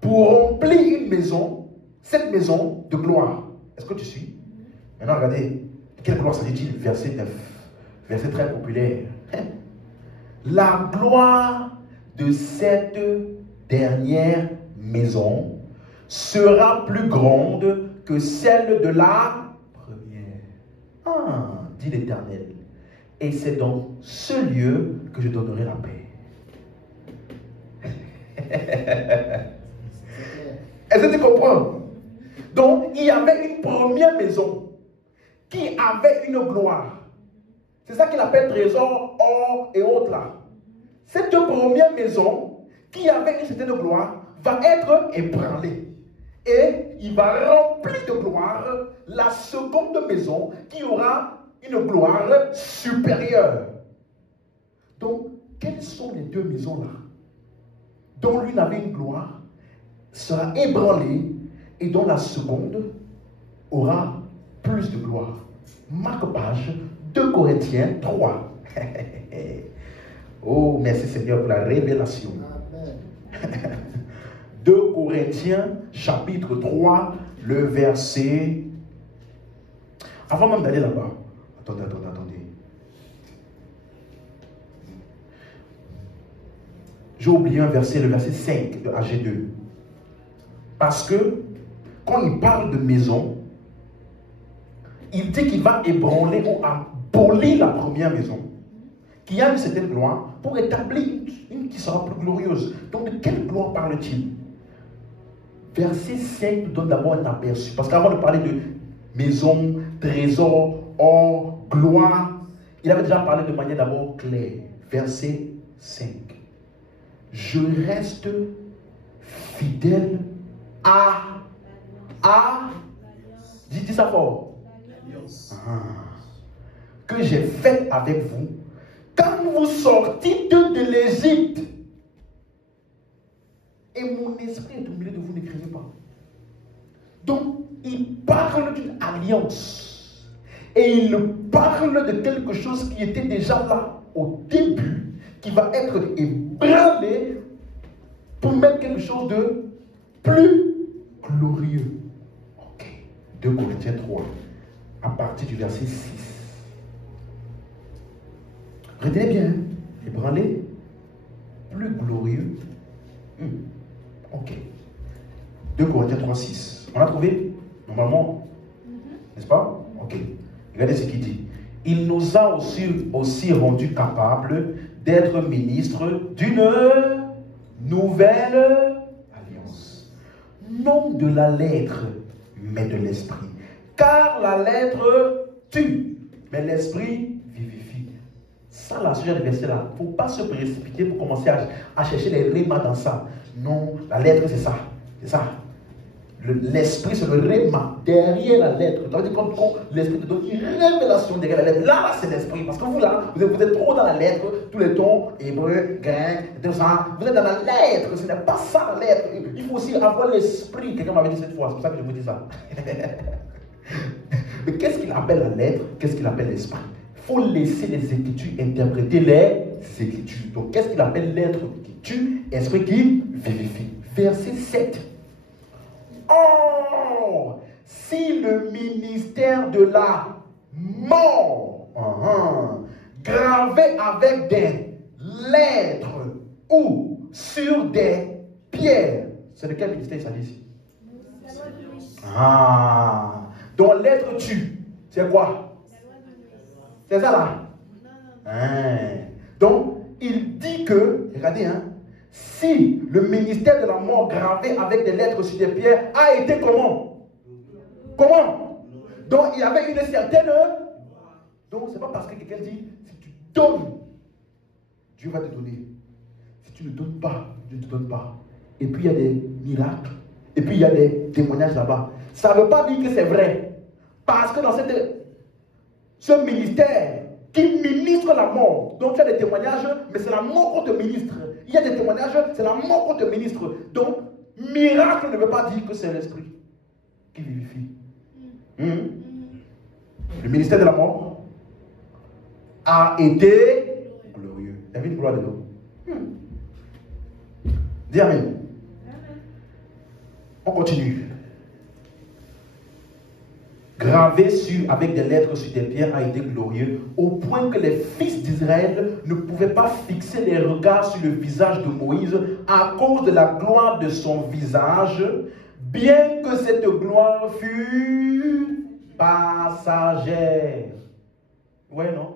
pour remplir une maison, cette maison de gloire. Est-ce que tu suis? Maintenant regardez, quelle gloire ça dit-il? Verset 9. Verset très populaire. La gloire de cette dernière maison sera plus grande que celle de la première. Ah, dit l'Éternel. Et c'est dans ce lieu que je donnerai la paix. Est-ce que tu comprends? Donc, il y avait une première maison qui avait une gloire. C'est ça qu'il appelle trésor, or et autres là. Cette première maison qui avait une certaine gloire va être ébranlée. Et il va remplir de gloire la seconde maison qui aura une gloire supérieure. Donc, quelles sont les deux maisons là? Dont l'une avait une gloire, sera ébranlée, et dont la seconde aura plus de gloire. Marque page 2 Corinthiens 3. Oh, merci Seigneur pour la révélation. Amen. 2 Corinthiens chapitre 3, le verset... Avant même d'aller là-bas, attendez. J'ai oublié un verset, le verset 5 de AG2. Parce que, quand il parle de maison, il dit qu'il va ébranler ou abolir la première maison, qui a une certaine gloire, pour établir une qui sera plus glorieuse. Donc, de quelle gloire parle-t-il? Verset 5 nous donne d'abord un aperçu. Parce qu'avant de parler de maison, trésor, or, gloire, il avait déjà parlé de manière d'abord claire. Verset 5. Je reste fidèle à dis ça fort, que j'ai fait avec vous quand vous sortîtes de l'Égypte. Et mon esprit est au milieu de vous, ne craignez pas. Donc, il parle d'une alliance. Et il parle de quelque chose qui était déjà là au début, qui va être ébranlé pour mettre quelque chose de plus glorieux. Ok. 2 Corinthiens 3, à partir du verset 6. Retenez bien, ébranlé, plus glorieux. Ok. 2 Corinthiens 3, 6. On a trouvé? Normalement, n'est-ce pas? Ok. Regardez ce qu'il dit. Il nous a aussi rendus capables d'être ministres d'une nouvelle alliance. Non de la lettre, mais de l'esprit. Car la lettre tue, mais l'esprit vivifie. Ça, là, ce genre de verset-là, il ne faut pas se précipiter pour commencer à chercher les rémas dans ça. Non, la lettre, c'est ça. C'est ça. L'esprit, c'est le réma derrière la lettre. Quand l'esprit te donne une révélation derrière la lettre, là, c'est l'esprit. Parce que vous, là, vous êtes trop dans la lettre, tous les tons, hébreu, grec, tout ça. Vous êtes dans la lettre, ce n'est pas ça la lettre. Il faut aussi avoir l'esprit. Quelqu'un m'avait dit cette fois, c'est pour ça que je vous dis ça. Mais qu'est-ce qu'il appelle la lettre? Qu'est-ce qu'il appelle l'esprit? Il faut laisser les Écritures interpréter les Écritures. Donc, qu'est-ce qu'il appelle l'être qui tue, esprit qui vivifie? Verset 7. Oh, si le ministère de la mort, gravé avec des lettres ou sur des pierres, c'est de quel ministère il s'agit ici? Donc l'être tue, c'est quoi? C'est ça là? Donc il dit que, regardez, si le ministère de la mort gravé avec des lettres sur des pierres a été comment? Comment? Donc il y avait une certaine... Donc c'est pas parce que quelqu'un dit, si tu donnes, Dieu va te donner. Si tu ne donnes pas, Dieu ne te donne pas. Et puis il y a des miracles. Et puis il y a des témoignages là-bas. Ça ne veut pas dire que c'est vrai. Parce que dans ce ministère qui ministre la mort, donc tu as des témoignages, mais c'est la mort qu'on te ministre. Il y a des témoignages, c'est la mort qu'on te ministre. Donc, miracle ne veut pas dire que c'est l'esprit qui vivifie. Le ministère de la mort a été glorieux. Il y avait une gloire de l'eau. Dis amen. On continue. gravé avec des lettres sur des pierres, a été glorieux, au point que les fils d'Israël ne pouvaient pas fixer les regards sur le visage de Moïse à cause de la gloire de son visage, bien que cette gloire fût passagère. Ouais, non?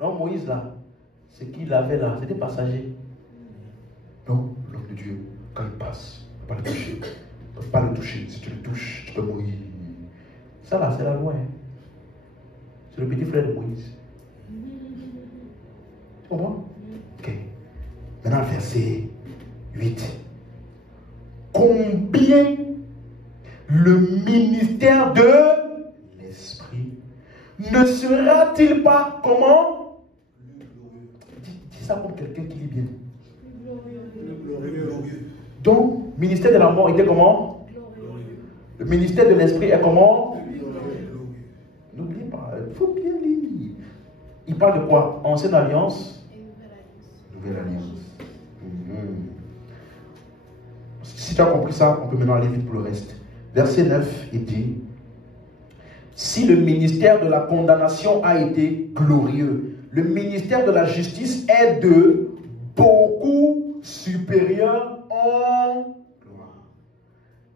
Non, Moïse, là, ce qu'il avait là, c'était passager. Non, l'homme de Dieu, quand il passe, il ne peut pas le toucher. Tu ne peux pas le toucher. Si tu le touches, tu peux mourir. Ça là, c'est la loi. Hein. C'est le petit frère de Moïse. Tu comprends? Ok. Maintenant, verset 8. Combien le ministère de l'Esprit ne sera-t-il pas comment? Dis ça pour quelqu'un qui lit bien. Donc, le ministère de la mort était comment? Le ministère de l'Esprit est comment? N'oubliez pas, il faut bien lire. Il parle de quoi? Ancienne alliance et nouvelle alliance. Si tu as compris ça, on peut maintenant aller vite pour le reste. Verset 9, il dit: si le ministère de la condamnation a été glorieux, le ministère de la justice est de beaucoup supérieur en gloire.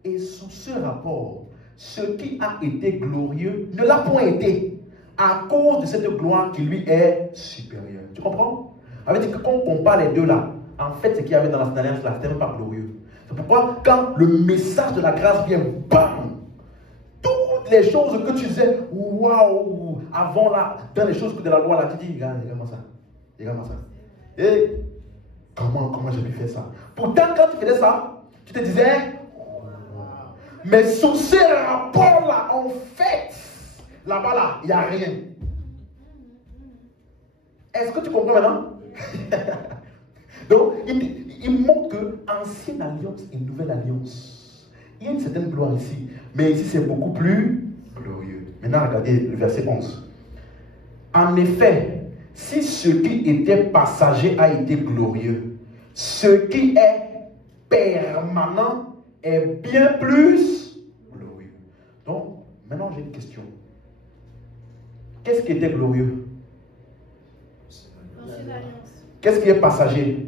Et sous ce rapport, ce qui a été glorieux ne l'a point été à cause de cette gloire qui lui est supérieure. Tu comprends? Ça veut dire que quand on compare les deux là, en fait, ce qu'il y avait dans la alliance là, c'était même pas glorieux. C'est pourquoi quand le message de la grâce vient, bam, toutes les choses que tu disais, waouh, avant là, dans les choses de la loi là, tu dis, regarde-moi ça, regarde-moi ça. Et comment j'ai pu faire ça? Pourtant, quand tu faisais ça, tu te disais, mais sous ces rapports-là, en fait, là-bas, là, il n'y a rien. Est-ce que tu comprends maintenant? Donc, il montre que ancienne alliance et nouvelle alliance, il y a une certaine gloire ici, mais ici c'est beaucoup plus glorieux. Maintenant, regardez le verset 11. En effet, si ce qui était passager a été glorieux, ce qui est permanent est bien plus glorieux. Donc, maintenant j'ai une question. Qu'est-ce qui était glorieux? Qu'est-ce qui est passager?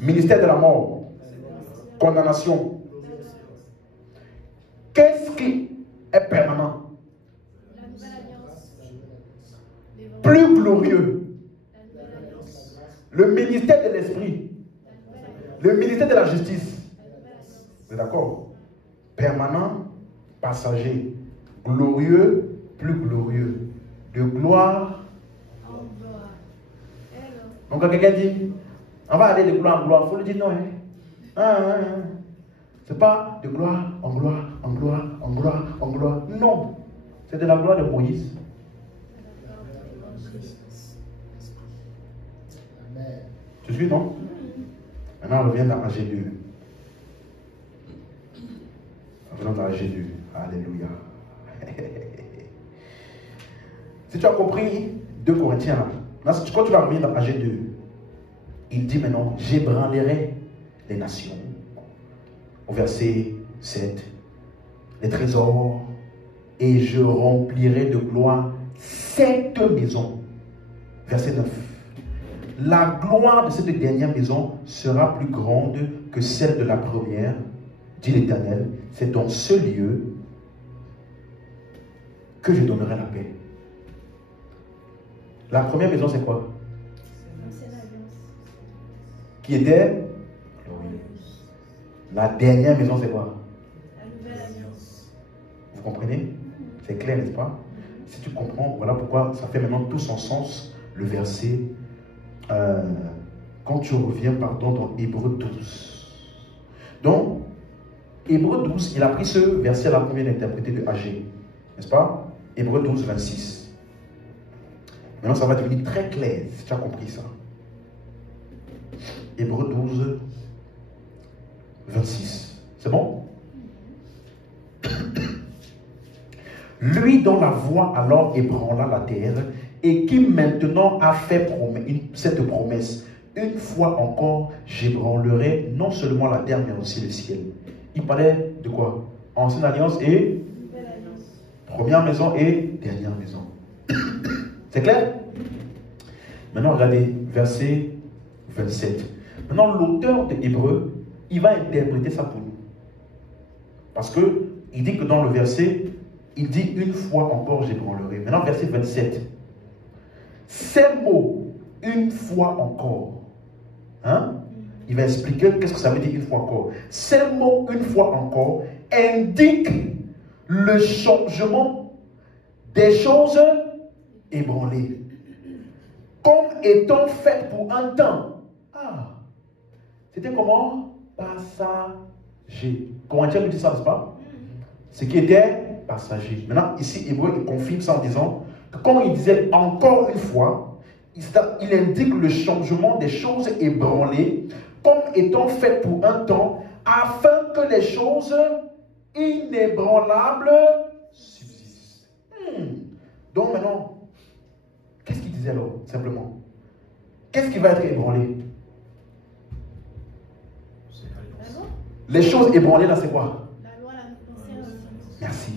Ministère de la mort. Condamnation. Qu'est-ce qui est permanent? Plus glorieux. Le ministère de l'esprit. Le ministère de la justice. Vous êtes d'accord? Permanent, passager. Glorieux, plus glorieux. De gloire en gloire. Donc quand quelqu'un dit, on va aller de gloire en gloire, il faut lui dire non. C'est pas de gloire en gloire, en gloire, en gloire, en gloire. Non. C'est de la gloire de Moïse. Tu suis, non? Maintenant, on revient dans AG2. Revenons dans AG2. Alléluia. Si tu as compris 2 Corinthiens, là, quand tu vas revenir dans AG2, il dit maintenant, j'ébranlerai les nations. Au verset 7, les trésors, et je remplirai de gloire cette maison. Verset 9. La gloire de cette dernière maison sera plus grande que celle de la première, dit l'Éternel. C'est dans ce lieu que je donnerai la paix. La première maison, c'est quoi? Qui était glorieuse. La dernière maison, c'est quoi? La nouvelle alliance. Vous comprenez? C'est clair, n'est-ce pas? Si tu comprends, voilà pourquoi ça fait maintenant tout son sens, le verset. Quand tu reviens, dans Hébreux 12. Donc, Hébreux 12, il a pris ce verset là qu'on vient d'interpréter de AG. N'est-ce pas? Hébreux 12, 26. Maintenant, ça va devenir très clair si tu as compris ça. Hébreux 12, 26. C'est bon? Lui dont la voix alors ébranla la terre et qui maintenant a fait cette promesse. Une fois encore, j'ébranlerai non seulement la terre, mais aussi le ciel. Il parlait de quoi? Ancienne alliance et Première maison et dernière maison. C'est clair? Maintenant, regardez, verset 27. Maintenant, l'auteur de Hébreu, il va interpréter ça pour nous. Parce que il dit que dans le verset, il dit une fois encore j'ébranlerai. Maintenant, verset 27. Ces mots, une fois encore, hein? Il va expliquer qu'est-ce que ça veut dire une fois encore. Ces mots, une fois encore, indiquent le changement des choses ébranlées, comme étant faites pour un temps. Ah, c'était comment? Passager. Corinthiens nous dit ça, n'est-ce pas? Ce qui était passager. Maintenant, ici, Hébreu, il confirme ça en disant que quand il disait encore une fois, il indique le changement des choses ébranlées comme étant faites pour un temps, afin que les choses inébranlables subsistent. Donc maintenant, qu'est-ce qu'il disait là, simplement? Qu'est-ce qui va être ébranlé? Les choses ébranlées là, c'est quoi? La loi, l'ancienne alliance. Merci.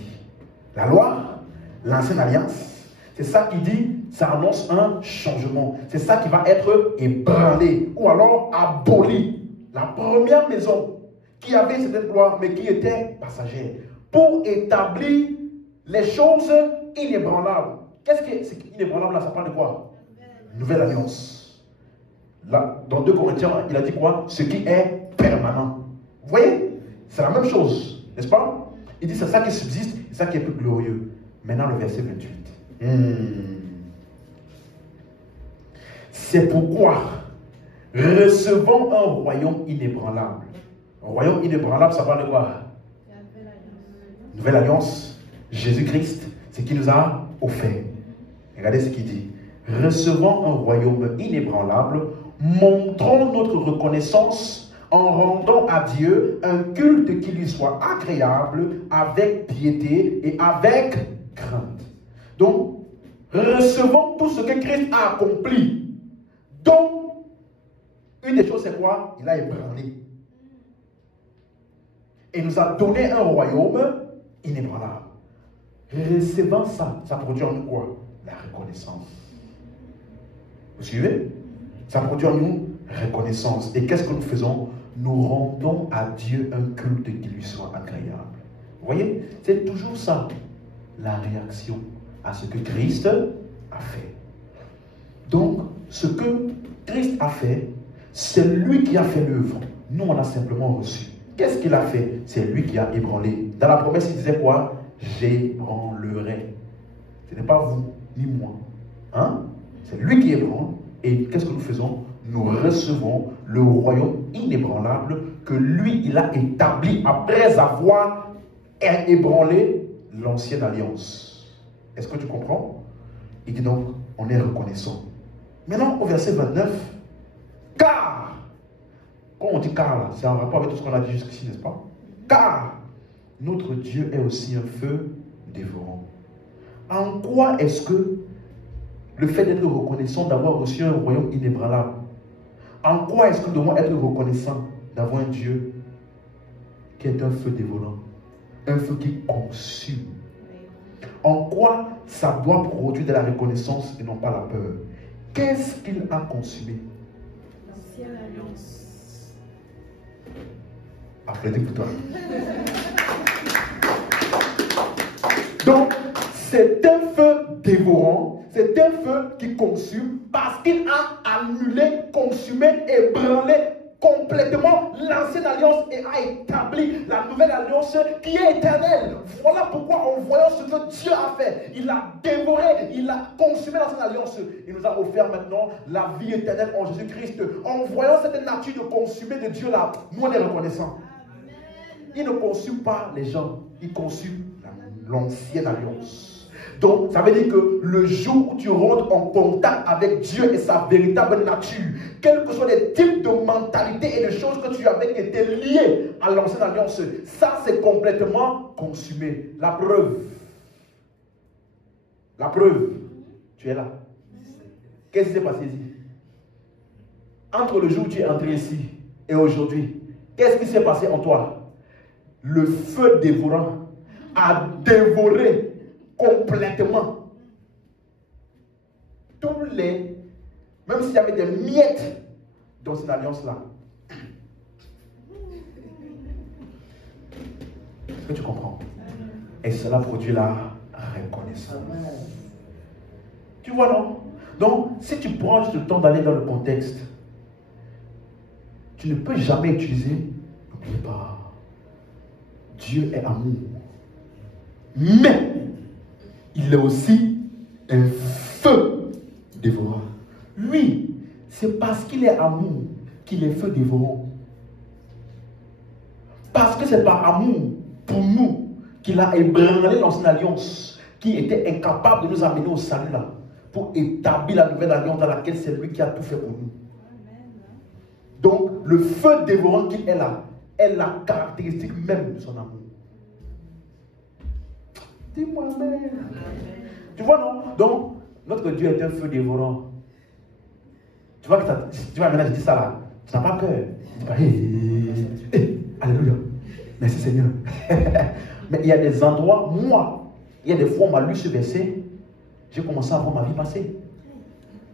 La loi, l'ancienne alliance, c'est ça qui dit, ça annonce un changement. C'est ça qui va être ébranlé ou alors aboli. La première maison qui avait cette loi, mais qui était passagère, pour établir les choses inébranlables. Qu'est-ce que c'est inébranlable là? Ça parle de quoi? Nouvelle alliance. Là, dans 2 Corinthiens, il a dit quoi? Ce qui est permanent. Vous voyez? C'est la même chose, n'est-ce pas? Il dit c'est ça qui subsiste, c'est ça qui est plus glorieux. Maintenant, le verset 28. C'est pourquoi, recevons un royaume inébranlable. Un royaume inébranlable, ça parle de quoi? Nouvelle alliance. Jésus-Christ, c'est ce qu'il nous a offert. Regardez ce qu'il dit. Recevons un royaume inébranlable, montrons notre reconnaissance en rendant à Dieu un culte qui lui soit agréable, avec piété et avec crainte. Donc, recevons tout ce que Christ a accompli. Donc, une des choses, c'est quoi? Il a ébranlé. Et nous a donné un royaume inébranlable. Recevant ça, ça produit en nous quoi? La reconnaissance. Vous suivez? Ça produit en nous reconnaissance. Et qu'est-ce que nous faisons? Nous rendons à Dieu un culte qui lui soit agréable. Vous voyez? C'est toujours ça, la réaction à ce que Christ a fait. Donc, ce que Christ a fait, c'est lui qui a fait l'œuvre. Nous, on a simplement reçu. Qu'est-ce qu'il a fait? C'est lui qui a ébranlé. Dans la promesse, il disait quoi? J'ébranlerai. Ce n'est pas vous, ni moi. Hein? C'est lui qui ébranle. Et qu'est-ce que nous faisons? Nous recevons le royaume inébranlable que lui, il a établi après avoir ébranlé l'ancienne alliance. Est-ce que tu comprends? Il dit donc, on est reconnaissant. Maintenant, au verset 29, car, quand on dit car, là, c'est en rapport avec tout ce qu'on a dit jusqu'ici, n'est-ce pas? Car notre Dieu est aussi un feu dévorant. En quoi est-ce que le fait d'être reconnaissant d'avoir reçu un royaume inébranlable, en quoi est-ce que nous devons être reconnaissants d'avoir un Dieu qui est un feu dévorant, un feu qui consume? En quoi ça doit produire de la reconnaissance et non pas la peur? Qu'est-ce qu'il a consumé? L'ancienne alliance. Applaudis pour toi. Donc, c'est un feu dévorant, c'est un feu qui consume parce qu'il a annulé, consumé, ébranlé complètement l'ancienne alliance et a établi la nouvelle alliance qui est éternelle. Voilà pourquoi, en voyant ce que Dieu a fait, il a dévoré, il a consumé l'ancienne alliance. Il nous a offert maintenant la vie éternelle en Jésus-Christ. En voyant cette nature de consumer de Dieu là, nous on est reconnaissants. Il ne consume pas les gens, il consume l'ancienne alliance. Donc, ça veut dire que le jour où tu rentres en contact avec Dieu et sa véritable nature, quels que soient les types de mentalités et de choses que tu avais qui étaient liées à l'ancienne alliance, ça c'est complètement consumé. La preuve, tu es là. Qu'est-ce qui s'est passé ici? Entre le jour où tu es entré ici et aujourd'hui, qu'est-ce qui s'est passé en toi? Le feu dévorant a dévoré complètement. Même s'il y avait des miettes dans cette alliance-là. Est-ce que tu comprends? Et cela produit la reconnaissance. Tu vois, non? Donc, si tu prends juste le temps d'aller dans le contexte, tu ne peux jamais utiliser, n'oubliez pas, Dieu est amour. Mais, il est aussi un feu dévorant. Oui, c'est parce qu'il est amour qu'il est feu dévorant. Parce que c'est par amour pour nous qu'il a ébranlé l'ancienne alliance, qui était incapable de nous amener au salut là, pour établir la nouvelle alliance dans laquelle c'est lui qui a tout fait pour nous. Donc, le feu dévorant qu'il est là est la caractéristique même de son amour. Dis-moi, amen. Tu vois, non? Donc, notre Dieu est un feu dévorant. Tu vois, maintenant, je dis ça là. Tu n'as pas peur. Tu dis pas, alléluia. Merci Seigneur. Mais il y a des endroits, il y a des fois, on m'a lu ce verset, j'ai commencé à voir ma vie passer.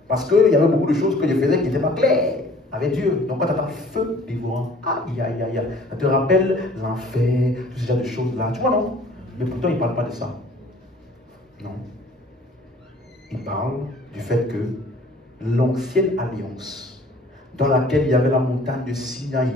Parce qu'il y avait beaucoup de choses que je faisais qui n'étaient pas claires avec Dieu. Donc quand tu as un feu dévorant, aïe, aïe, aïe, aïe, ça te rappelle l'enfer, tout ce genre de choses-là. Tu vois, non? Mais pourtant, il ne parle pas de ça. Non. Il parle du fait que l'ancienne alliance, dans laquelle il y avait la montagne de Sinaï,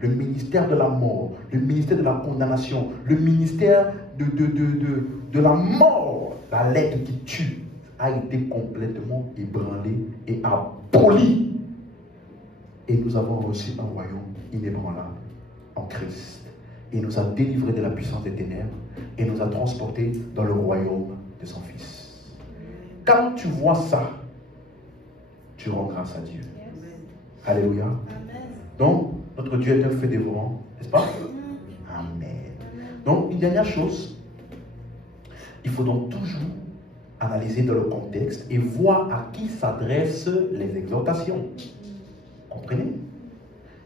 le ministère de la mort, le ministère de la condamnation, le ministère de la mort, la lettre qui tue, a été complètement ébranlée et abolie. Et nous avons reçu un royaume inébranlable en Christ. Il nous a délivrés de la puissance des ténèbres et nous a transportés dans le royaume de son Fils. Quand tu vois ça, tu rends grâce à Dieu. Alléluia. Donc, notre Dieu est un feu dévorant, n'est-ce pas? Amen. Donc, une dernière chose, il faut donc toujours analyser dans le contexte et voir à qui s'adressent les exhortations. Comprenez?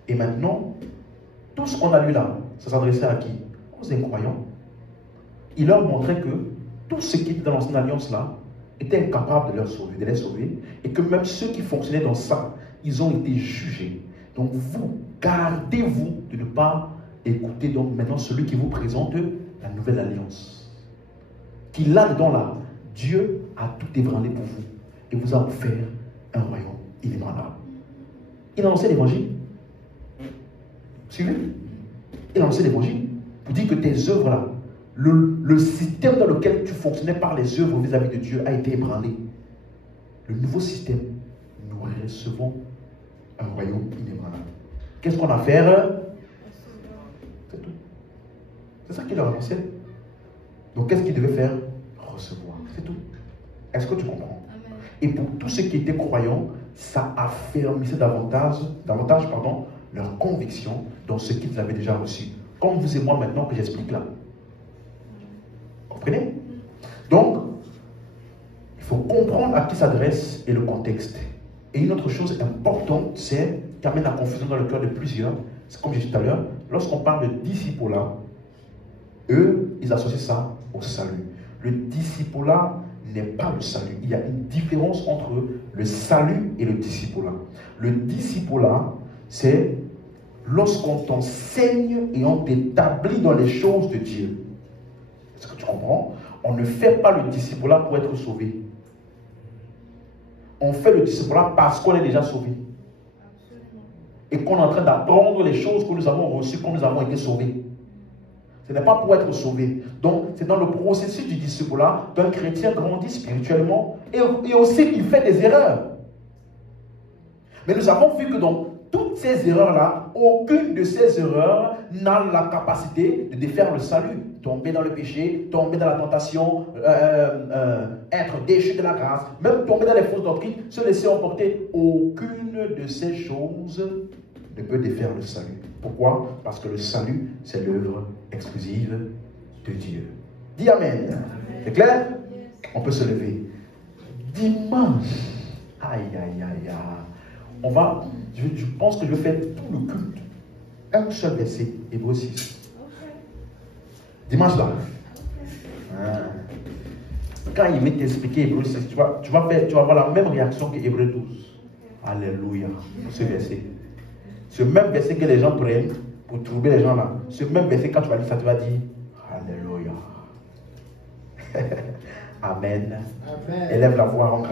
Et maintenant, tout ce qu'on a lu là, ça s'adressait à qui? Aux incroyants. Il leur montrait que tout ce qui était dans l'ancienne alliance là était incapable de les sauver, et que même ceux qui fonctionnaient dans ça, ils ont été jugés. Donc vous, gardez-vous de ne pas écouter donc maintenant celui qui vous présente la nouvelle alliance. Qui là-dedans là, Dieu a tout ébranlé pour vous et vous a offert un royaume inébranlable. Il a lancé l'évangile. Suivez? Il a lancé l'évangile pour dire que tes œuvres là, le système dans lequel tu fonctionnais par les œuvres vis-à-vis de Dieu a été ébranlé. Le nouveau système, nous recevons un royaume inébranlable. Qu'est-ce qu'on a à faire? C'est tout. C'est ça qu'il leur annonçait. Donc qu'est-ce qu'il devait faire? Recevoir. C'est tout. Est-ce que tu comprends? Amen. Et pour tous ceux qui étaient croyants, ça affermissait davantage leur conviction dans ce qu'ils avaient déjà reçu. Comme vous et moi maintenant que j'explique là. Comprenez? Donc, il faut comprendre à qui s'adresse et le contexte. Et une autre chose importante, c'est qui amène la confusion dans le cœur de plusieurs, c'est comme j'ai dit tout à l'heure, lorsqu'on parle de discipulat, eux, ils associent ça au salut. Le discipulat n'est pas le salut. Il y a une différence entre le salut et le discipulat. Le discipulat, c'est lorsqu'on t'enseigne et on t'établit dans les choses de Dieu. Est-ce que tu comprends? On ne fait pas le discipulat pour être sauvé. On fait le discipulat parce qu'on est déjà sauvé. Et qu'on est en train d'apprendre les choses que nous avons reçues quand nous avons été sauvés. Ce n'est pas pour être sauvé. Donc, c'est dans le processus du discipulat qu'un chrétien grandit spirituellement et aussi il fait des erreurs. Mais nous avons vu que dans toutes ces erreurs-là, aucune de ces erreurs n'a la capacité de défaire le salut. Tomber dans le péché, tomber dans la tentation, être déchu de la grâce, même tomber dans les fausses doctrines, se laisser emporter. Aucune de ces choses ne peut défaire le salut. Pourquoi? Parce que le salut, c'est l'œuvre exclusive de Dieu. Dis Amen. C'est clair? On peut se lever. Dimanche, aïe, aïe, aïe, aïe. Je pense que je vais faire tout le culte. Un seul verset, Hébreux 6. Dimanche là. Quand il veut t'expliquer Hébreu 6, tu vas avoir la même réaction que Hébreu 12. Alléluia. Ce verset. Ce même verset que les gens prennent pour trouver les gens là. Ce même verset, quand tu vas lire ça, tu vas dire Alléluia. Amen. Amen. Élève la voix en grand.